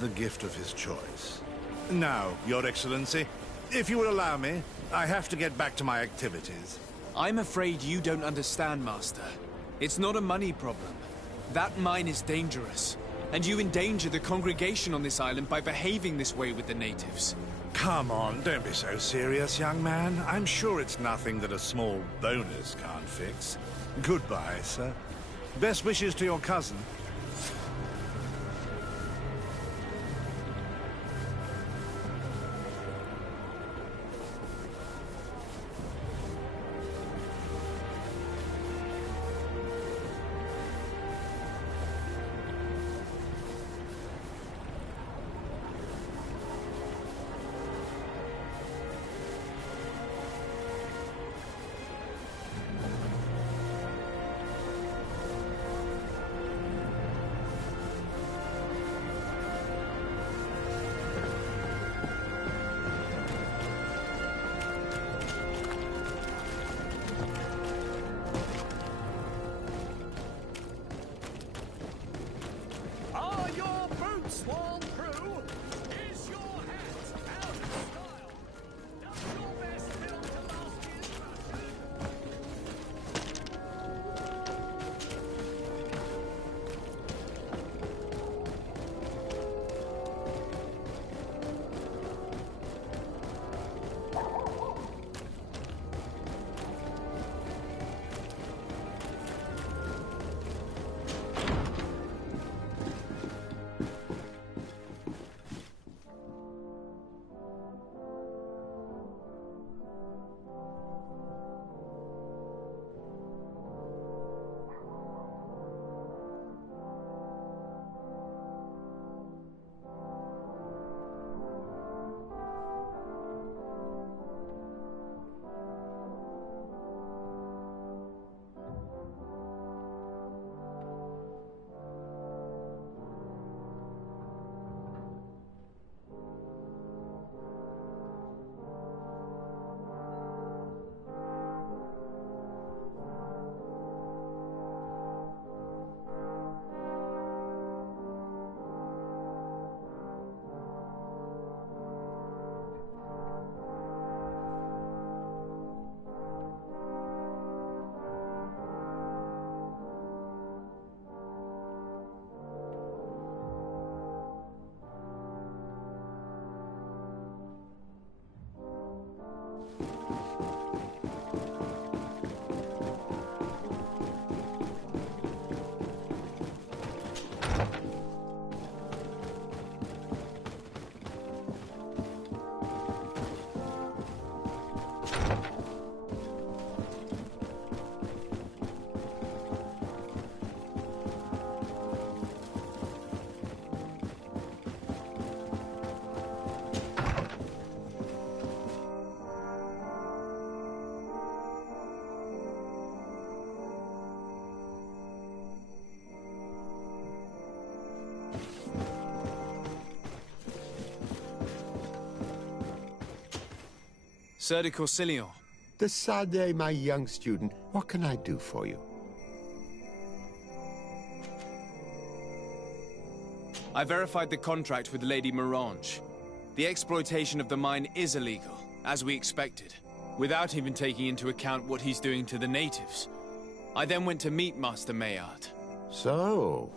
the gift of his choice. Now, Your Excellency, if you would allow me, I have to get back to my activities. I'm afraid you don't understand, Master. It's not a money problem. That mine is dangerous, and you endanger the congregation on this island by behaving this way with the natives. Come on, don't be so serious, young man. I'm sure it's nothing that a small bonus can't fix. Goodbye, sir. Best wishes to your cousin. Sir de Corsilion. De Sade, my young student, what can I do for you? I verified the contract with Lady Mirange. The exploitation of the mine is illegal, as we expected, without even taking into account what he's doing to the natives. I then went to meet Master Maillard. So,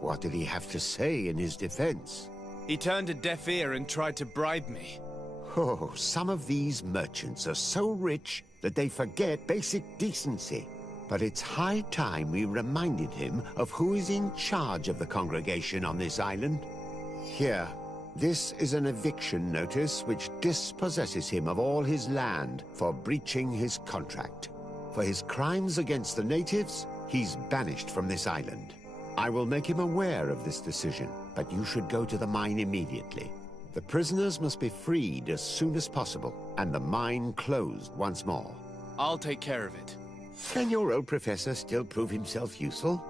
what did he have to say in his defense? He turned a deaf ear and tried to bribe me. Oh, some of these merchants are so rich that they forget basic decency. But it's high time we reminded him of who is in charge of the congregation on this island. Here, this is an eviction notice which dispossesses him of all his land for breaching his contract. For his crimes against the natives, he's banished from this island. I will make him aware of this decision, but you should go to the mine immediately. The prisoners must be freed as soon as possible, and the mine closed once more. I'll take care of it. Can your old professor still prove himself useful?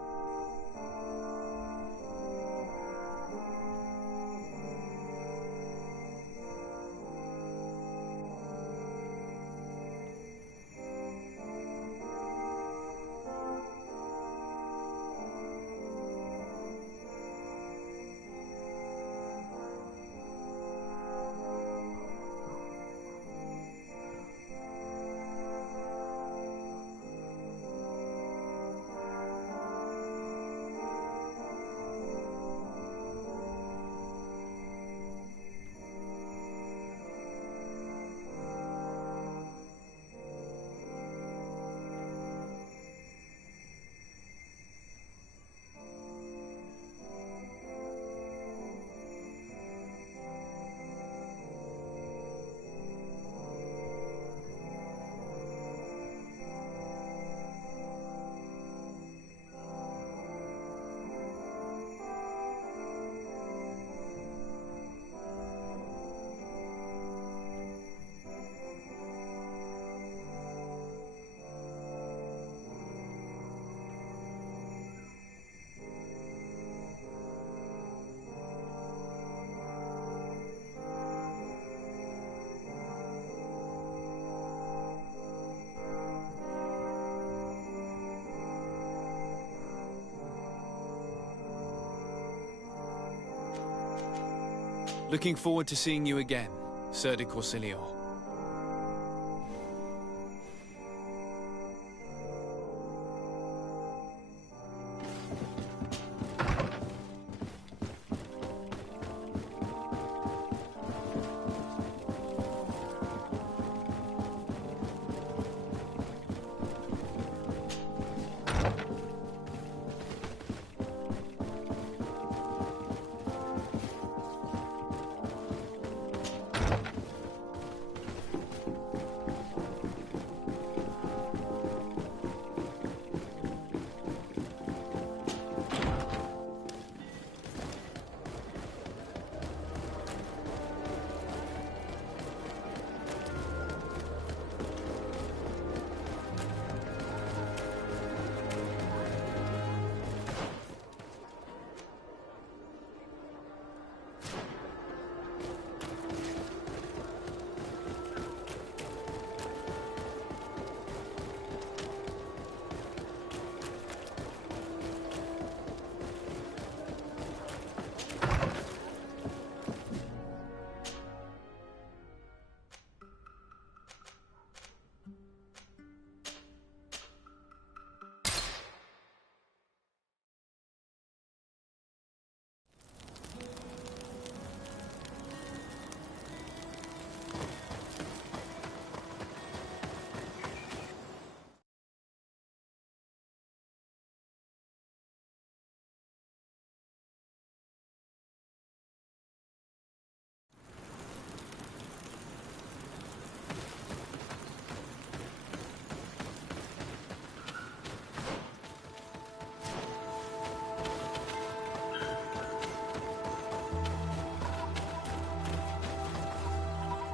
Looking forward to seeing you again, Sir de Corsilion.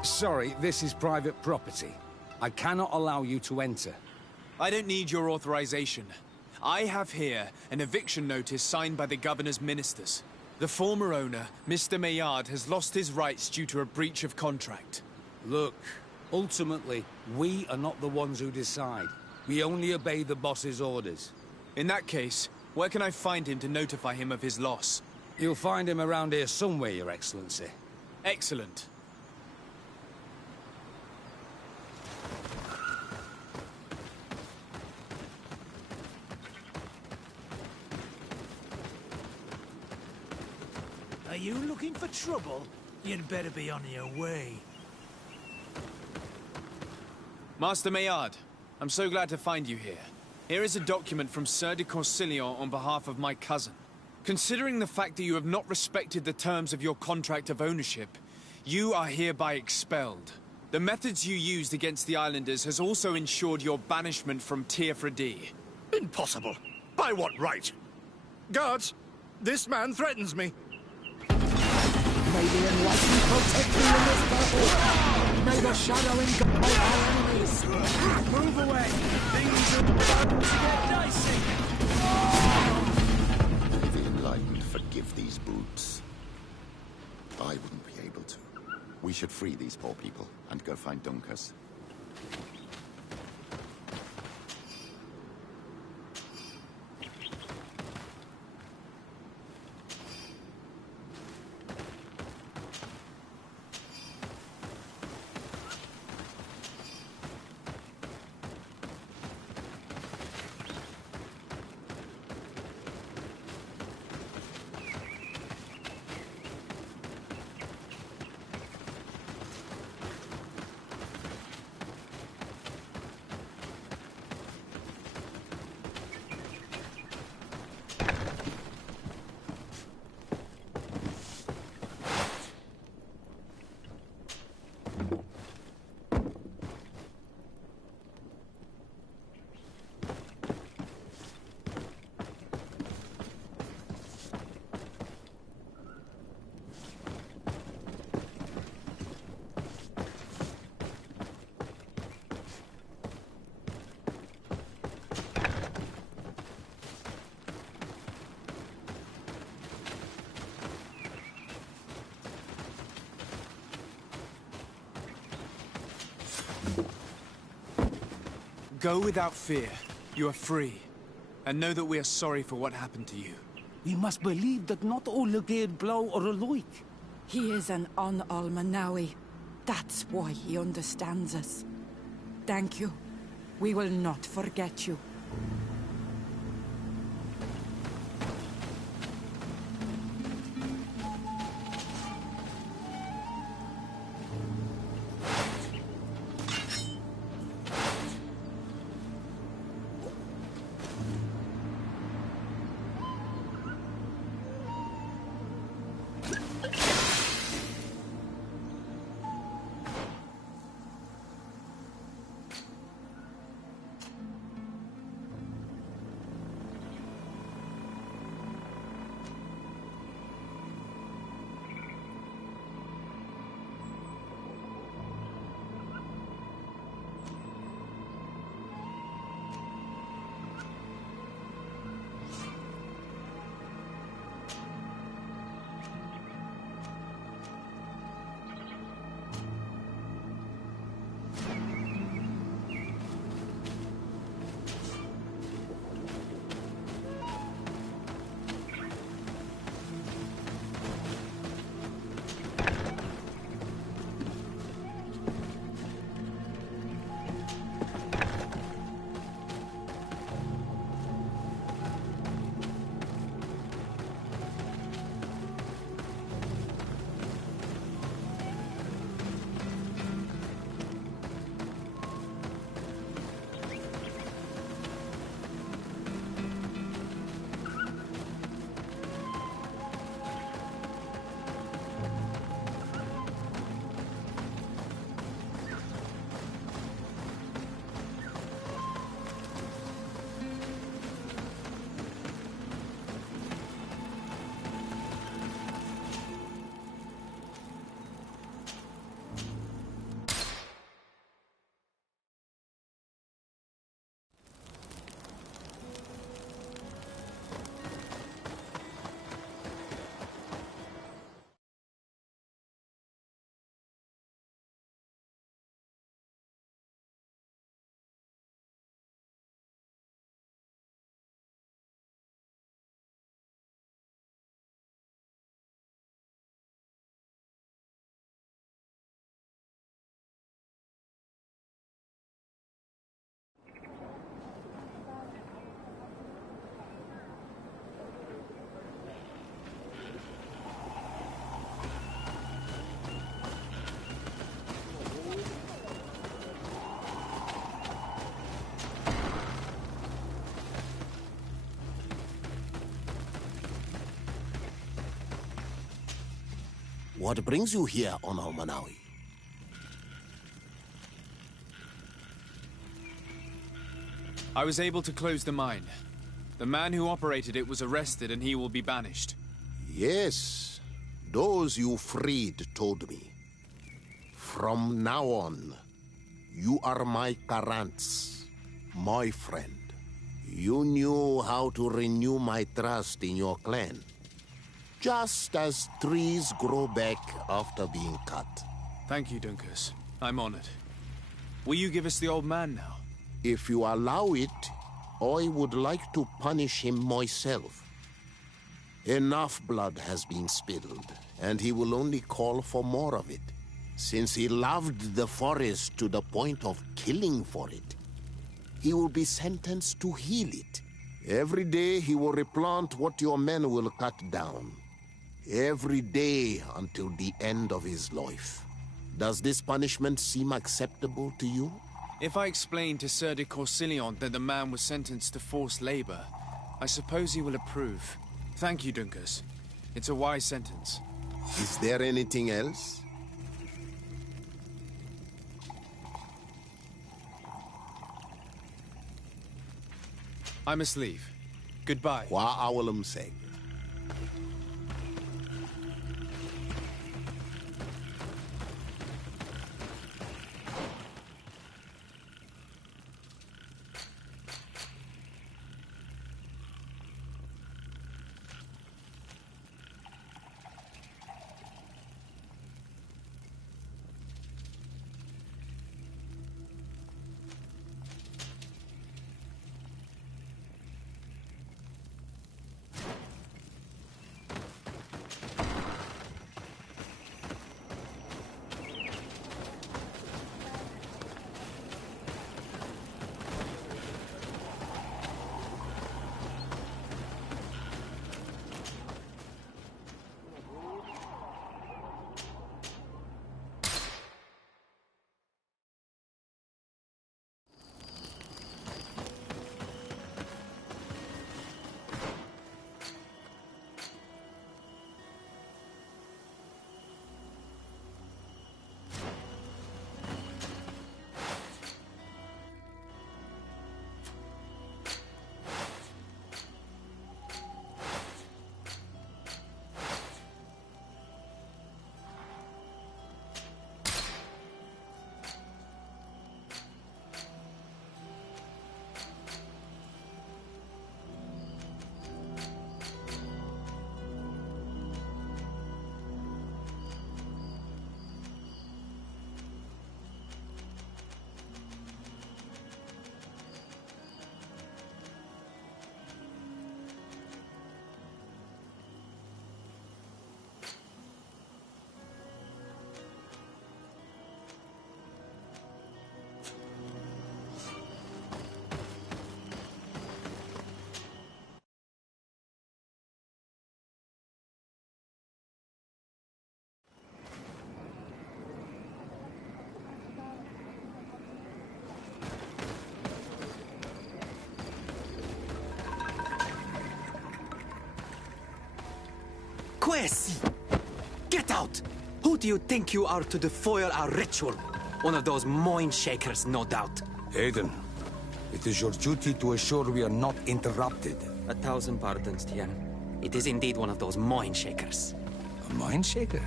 Sorry, this is private property. I cannot allow you to enter. I don't need your authorization. I have here an eviction notice signed by the governor's ministers. The former owner, Mr. Maillard, has lost his rights due to a breach of contract. Look, Ultimately, we are not the ones who decide. We only obey the boss's orders. In that case, where can I find him to notify him of his loss? You'll find him around here somewhere, Your Excellency. Excellent. Are you looking for trouble? You'd better be on your way. Master Maillard, I'm so glad to find you here. Here is a document from Sir de Corsilion on behalf of my cousin. Considering the fact that you have not respected the terms of your contract of ownership, you are hereby expelled. The methods you used against the islanders has also ensured your banishment from Teofredi. Impossible. By what right? Guards, this man threatens me. May the enlightened protect me in this battle! May the shadowing guide our enemies! Move away! Things are about to get dicey! May the enlightened forgive these brutes. I wouldn't be able to. We should free these poor people and go find Dunkus. Go without fear. You are free. And know that we are sorry for what happened to you. We must believe that not all Legade blow or alike. He is an Almanawi. That's why he understands us. Thank you. We will not forget you. What brings you here on Almanawi? I was able to close the mine. The man who operated it was arrested and he will be banished. Yes. Those you freed told me. From now on, you are my Karants, my friend. You knew how to renew my trust in your clan. Just as trees grow back after being cut. Thank you, Dunkus. I'm honored. Will you give us the old man now? If you allow it, I would like to punish him myself. Enough blood has been spilled, and he will only call for more of it. Since he loved the forest to the point of killing for it, he will be sentenced to heal it. Every day he will replant what your men will cut down. Every day until the end of his life. Does this punishment seem acceptable to you? If I explain to Sir de Corsilion that the man was sentenced to forced labor, I suppose he will approve. Thank you, Dunkus. It's a wise sentence. Is there anything else? I must leave. Goodbye. Wa awalam seg. Quesi! Get out! Who do you think you are to defoil our ritual? One of those moin shakers, no doubt. Aiden, it is your duty to assure we are not interrupted. 1,000 pardons, Tien. It is indeed one of those moin shakers. A mind shaker?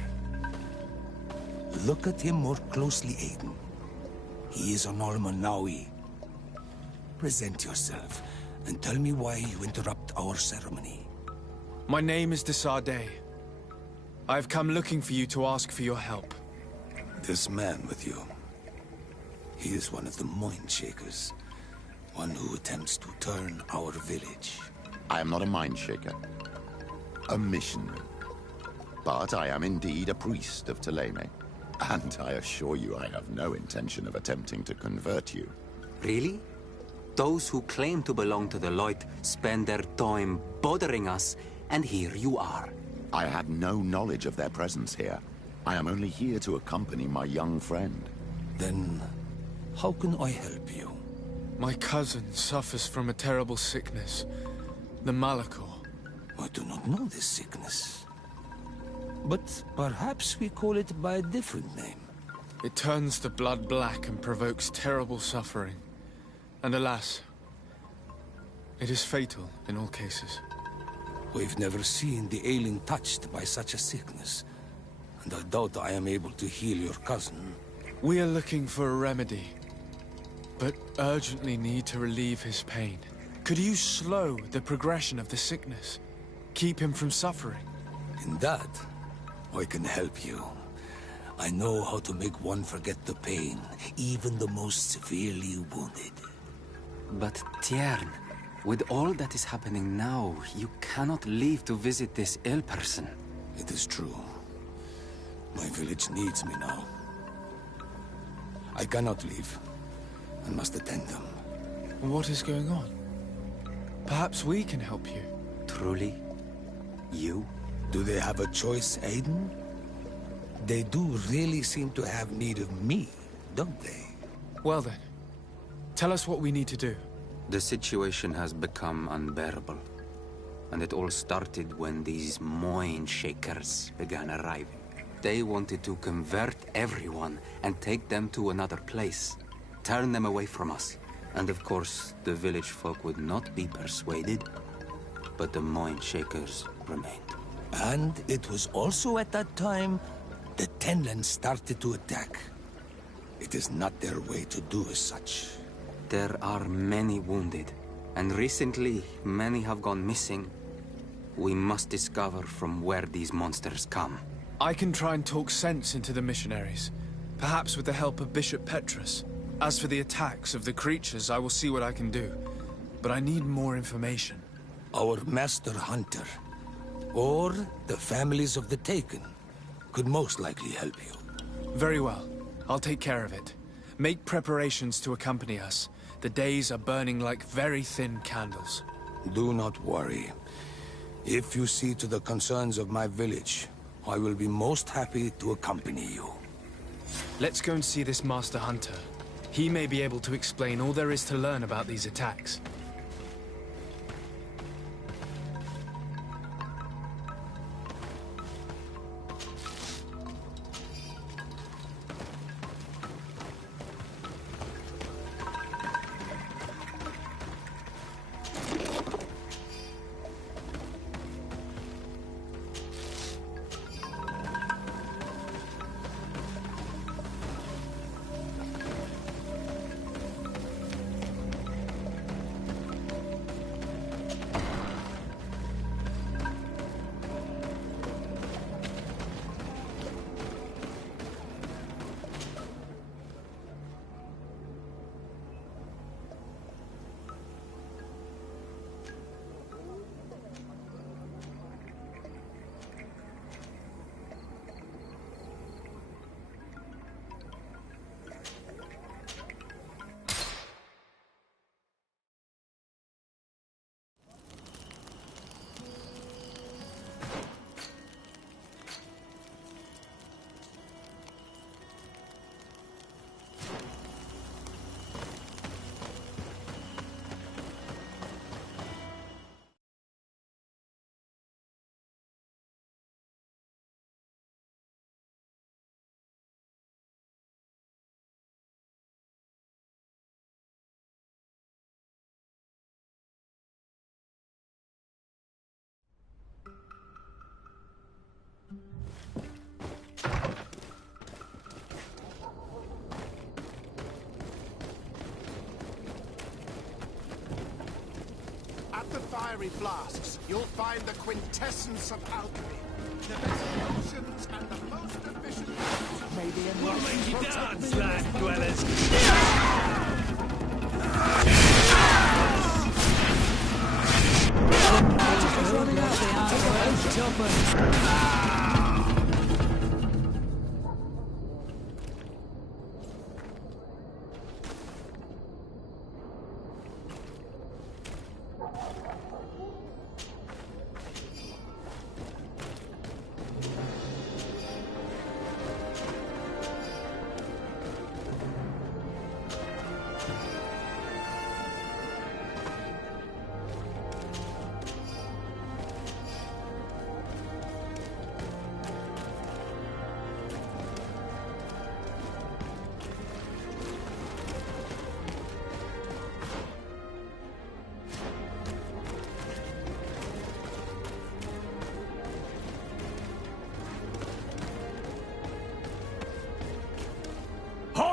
Look at him more closely, Aiden. He is an Almanawi. Present yourself, and tell me why you interrupt our ceremony. My name is de Sardet. I have come looking for you to ask for your help. This man with you, he is one of the mind shakers. One who attempts to turn our village. I am not a mind shaker. A missionary. But I am indeed a priest of Teleme. And I assure you I have no intention of attempting to convert you. Really? Those who claim to belong to the Light spend their time bothering us, and here you are. I had no knowledge of their presence here. I am only here to accompany my young friend. Then, how can I help you? My cousin suffers from a terrible sickness. The Malachor. I do not know this sickness. But perhaps we call it by a different name. It turns the blood black and provokes terrible suffering. And alas, it is fatal in all cases. We've never seen the ailing touched by such a sickness. And I doubt I am able to heal your cousin. We are looking for a remedy, but urgently need to relieve his pain. Could you slow the progression of the sickness? Keep him from suffering? In that, I can help you. I know how to make one forget the pain, even the most severely wounded. But Tiern, with all that is happening now, you cannot leave to visit this ill person. It is true. My village needs me now. I cannot leave. I must attend them. What is going on? Perhaps we can help you. Truly? You? Do they have a choice, Aiden? They do really seem to have need of me, don't they? Well then, tell us what we need to do. The situation has become unbearable. And it all started when these Moin Shakers began arriving. They wanted to convert everyone and take them to another place. Turn them away from us. And of course, the village folk would not be persuaded. But the Moin Shakers remained. And it was also at that time the Tenland started to attack. It is not their way to do as such. There are many wounded, and recently many have gone missing. We must discover from where these monsters come. I can try and talk sense into the missionaries, perhaps with the help of Bishop Petrus. As for the attacks of the creatures, I will see what I can do. But I need more information. Our master hunter, or the families of the Taken, could most likely help you. Very well. I'll take care of it. Make preparations to accompany us. The days are burning like very thin candles. Do not worry. If you see to the concerns of my village, I will be most happy to accompany you. Let's go and see this Master Hunter. He may be able to explain all there is to learn about these attacks. At the fiery flasks, you'll find the quintessence of alchemy. The best potions and the most efficient... Maybe We'll make you dance, land dwellers!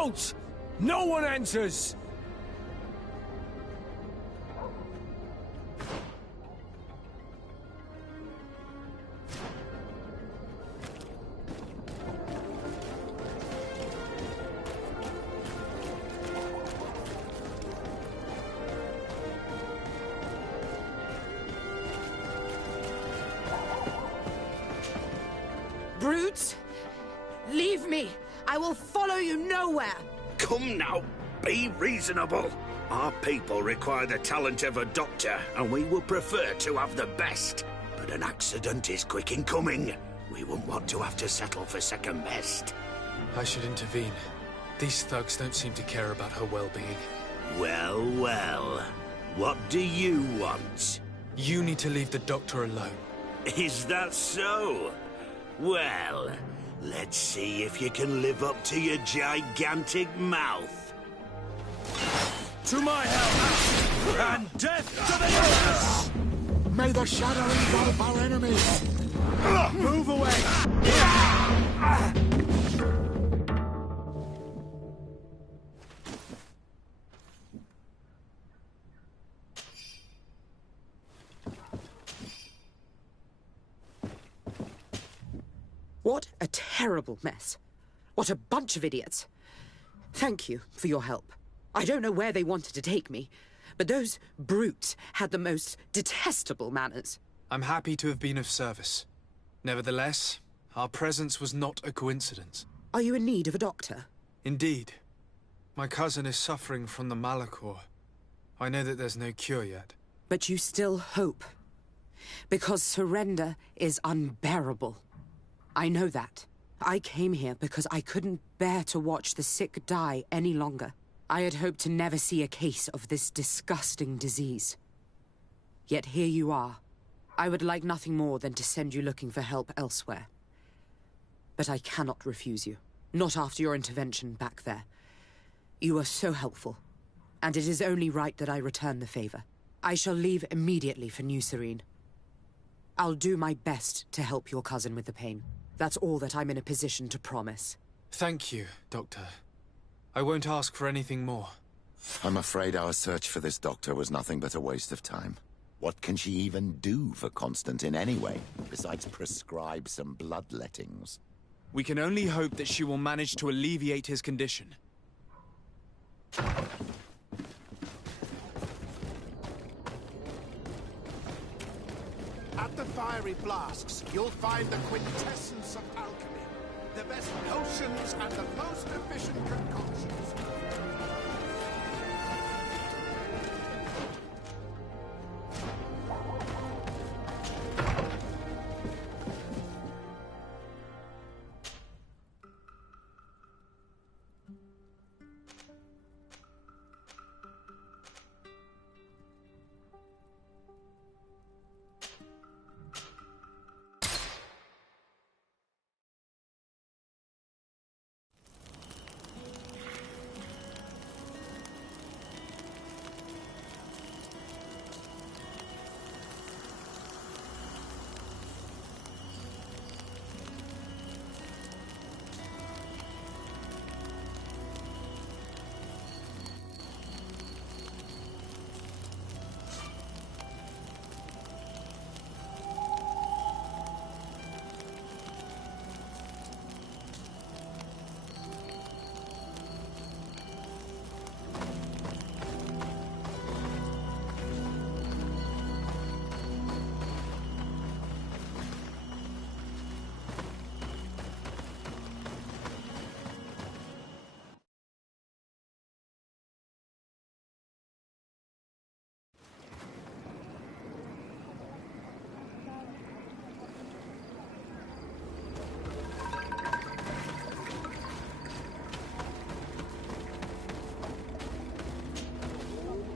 Halt! No one enters! Brutes! Leave me! I will follow you nowhere! Come now, be reasonable. Our people require the talent of a doctor, and we would prefer to have the best. But an accident is quick in coming. We wouldn't want to have to settle for second best. I should intervene. These thugs don't seem to care about her well-being. Well, well. What do you want? You need to leave the doctor alone. Is that so? Well, let's see if you can live up to your gigantic mouth. To my hell! And death to the others! May the shadow engulf our enemies! Move away! What a terrible mess. What a bunch of idiots. Thank you for your help. I don't know where they wanted to take me, but those brutes had the most detestable manners. I'm happy to have been of service. Nevertheless, our presence was not a coincidence. Are you in need of a doctor? Indeed. My cousin is suffering from the Malachor. I know that there's no cure yet. But you still hope. Because surrender is unbearable. I know that. I came here because I couldn't bear to watch the sick die any longer. I had hoped to never see a case of this disgusting disease. Yet here you are. I would like nothing more than to send you looking for help elsewhere. But I cannot refuse you. Not after your intervention back there. You are so helpful. And it is only right that I return the favor. I shall leave immediately for New Serene. I'll do my best to help your cousin with the pain. That's all that I'm in a position to promise. Thank you, Doctor. I won't ask for anything more. I'm afraid our search for this doctor was nothing but a waste of time. What can she even do for Constantine anyway, besides prescribe some bloodlettings? We can only hope that she will manage to alleviate his condition. At the fiery flasks, you'll find the quintessence of alchemy. The best potions and the most efficient concoctions.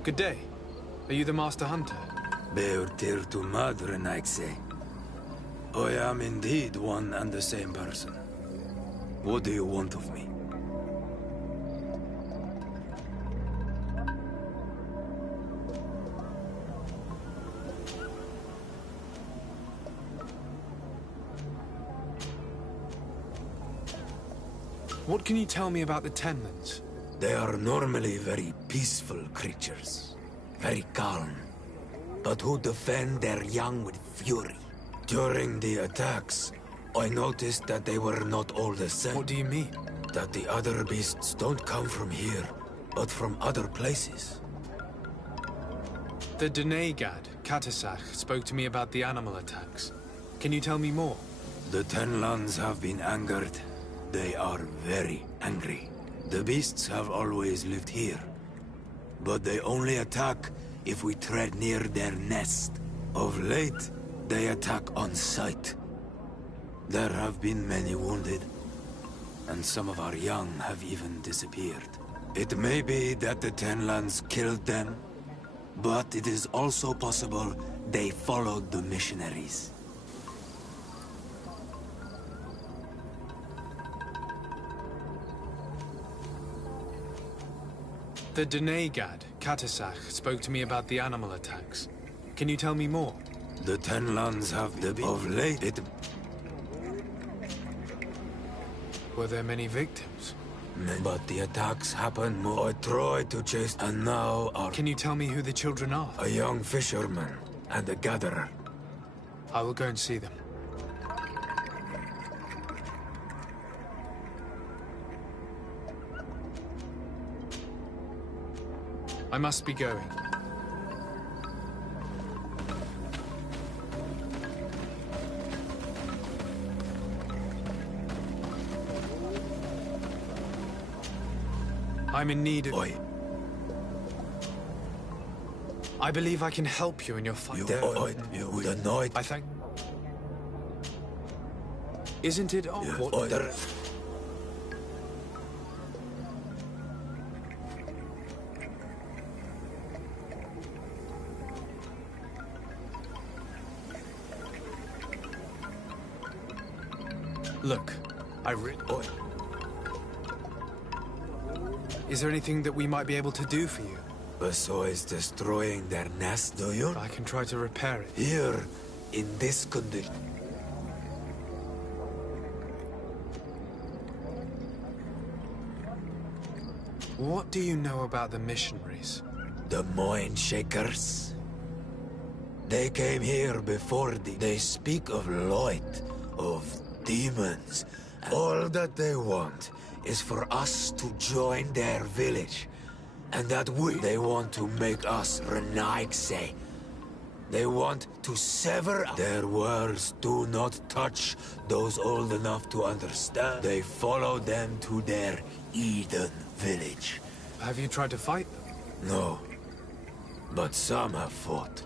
Good day. Are you the Master Hunter? Beurtir tu madre, Naixe. I am indeed one and the same person. What do you want of me? What can you tell me about the Tenlands? They are normally very peaceful creatures. Very calm. But who defend their young with fury. During the attacks, I noticed that they were not all the same. What do you mean? That the other beasts don't come from here, but from other places. The Denegad, Katasach, spoke to me about the animal attacks. Can you tell me more? The Tenlands have been angered. They are very angry. The beasts have always lived here. But they only attack if we tread near their nest. Of late, they attack on sight. There have been many wounded, and some of our young have even disappeared. It may be that the Tenlands killed them, but it is also possible they followed the missionaries. The Denegad, Katasach, spoke to me about the animal attacks. Can you tell me more? The Tenlands have the of late. Were there many victims? But the attacks happen more. I tried to chase, and now are... Can you tell me who the children are? A young fisherman and a gatherer. I will go and see them. I must be going. I'm in need of... Oi. I believe I can help you in your fight. The night... I think... Isn't it odd? Look, Is there anything that we might be able to do for you? Besides destroying their nest, do you? I can try to repair it. Here, in this condition. What do you know about the missionaries? The Mind Shakers. They came here before they speak of light, of demons. All that they want is for us to join their village. And that they want to make us Renaigse. They want to sever their words. Do not touch those old enough to understand. They follow them to their Eden village. Have you tried to fight them? No. But some have fought.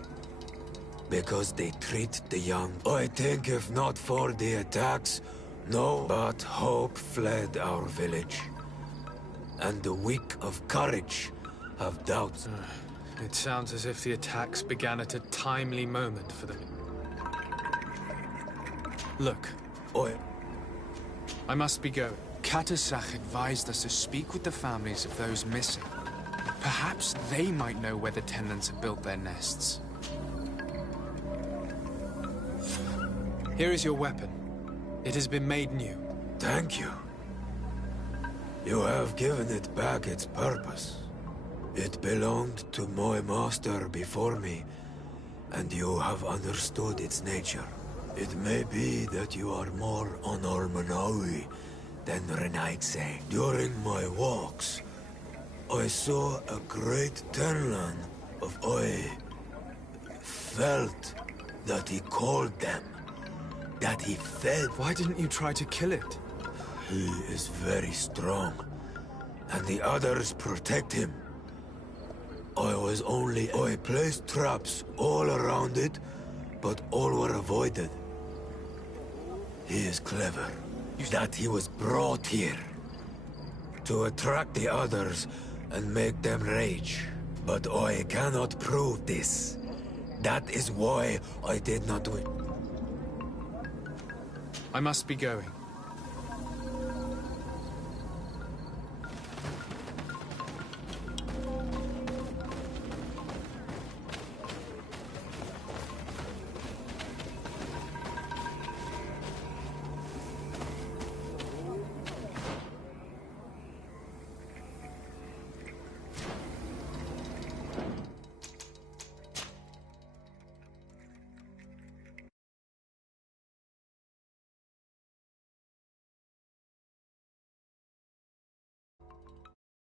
Because they treat the young. I think if not for the attacks, no, but hope fled our village. And the weak of courage have doubts. It sounds as if the attacks began at a timely moment for them. Look. Oi. I must be going. Katasach advised us to speak with the families of those missing. Perhaps they might know where the Tenlands have built their nests. Here is your weapon. It has been made new. Thank you. You have given it back its purpose. It belonged to my master before me, and you have understood its nature. It may be that you are more on Almanawi than Renaigse. During my walks, I saw a great Tenlan of I felt that he called them, that he fed. Why didn't you try to kill it? He is very strong, and the others protect him. I placed traps all around it, but all were avoided. He is clever. That he was brought here to attract the others and make them rage. But I cannot prove this. That is why I did not do it. I must be going.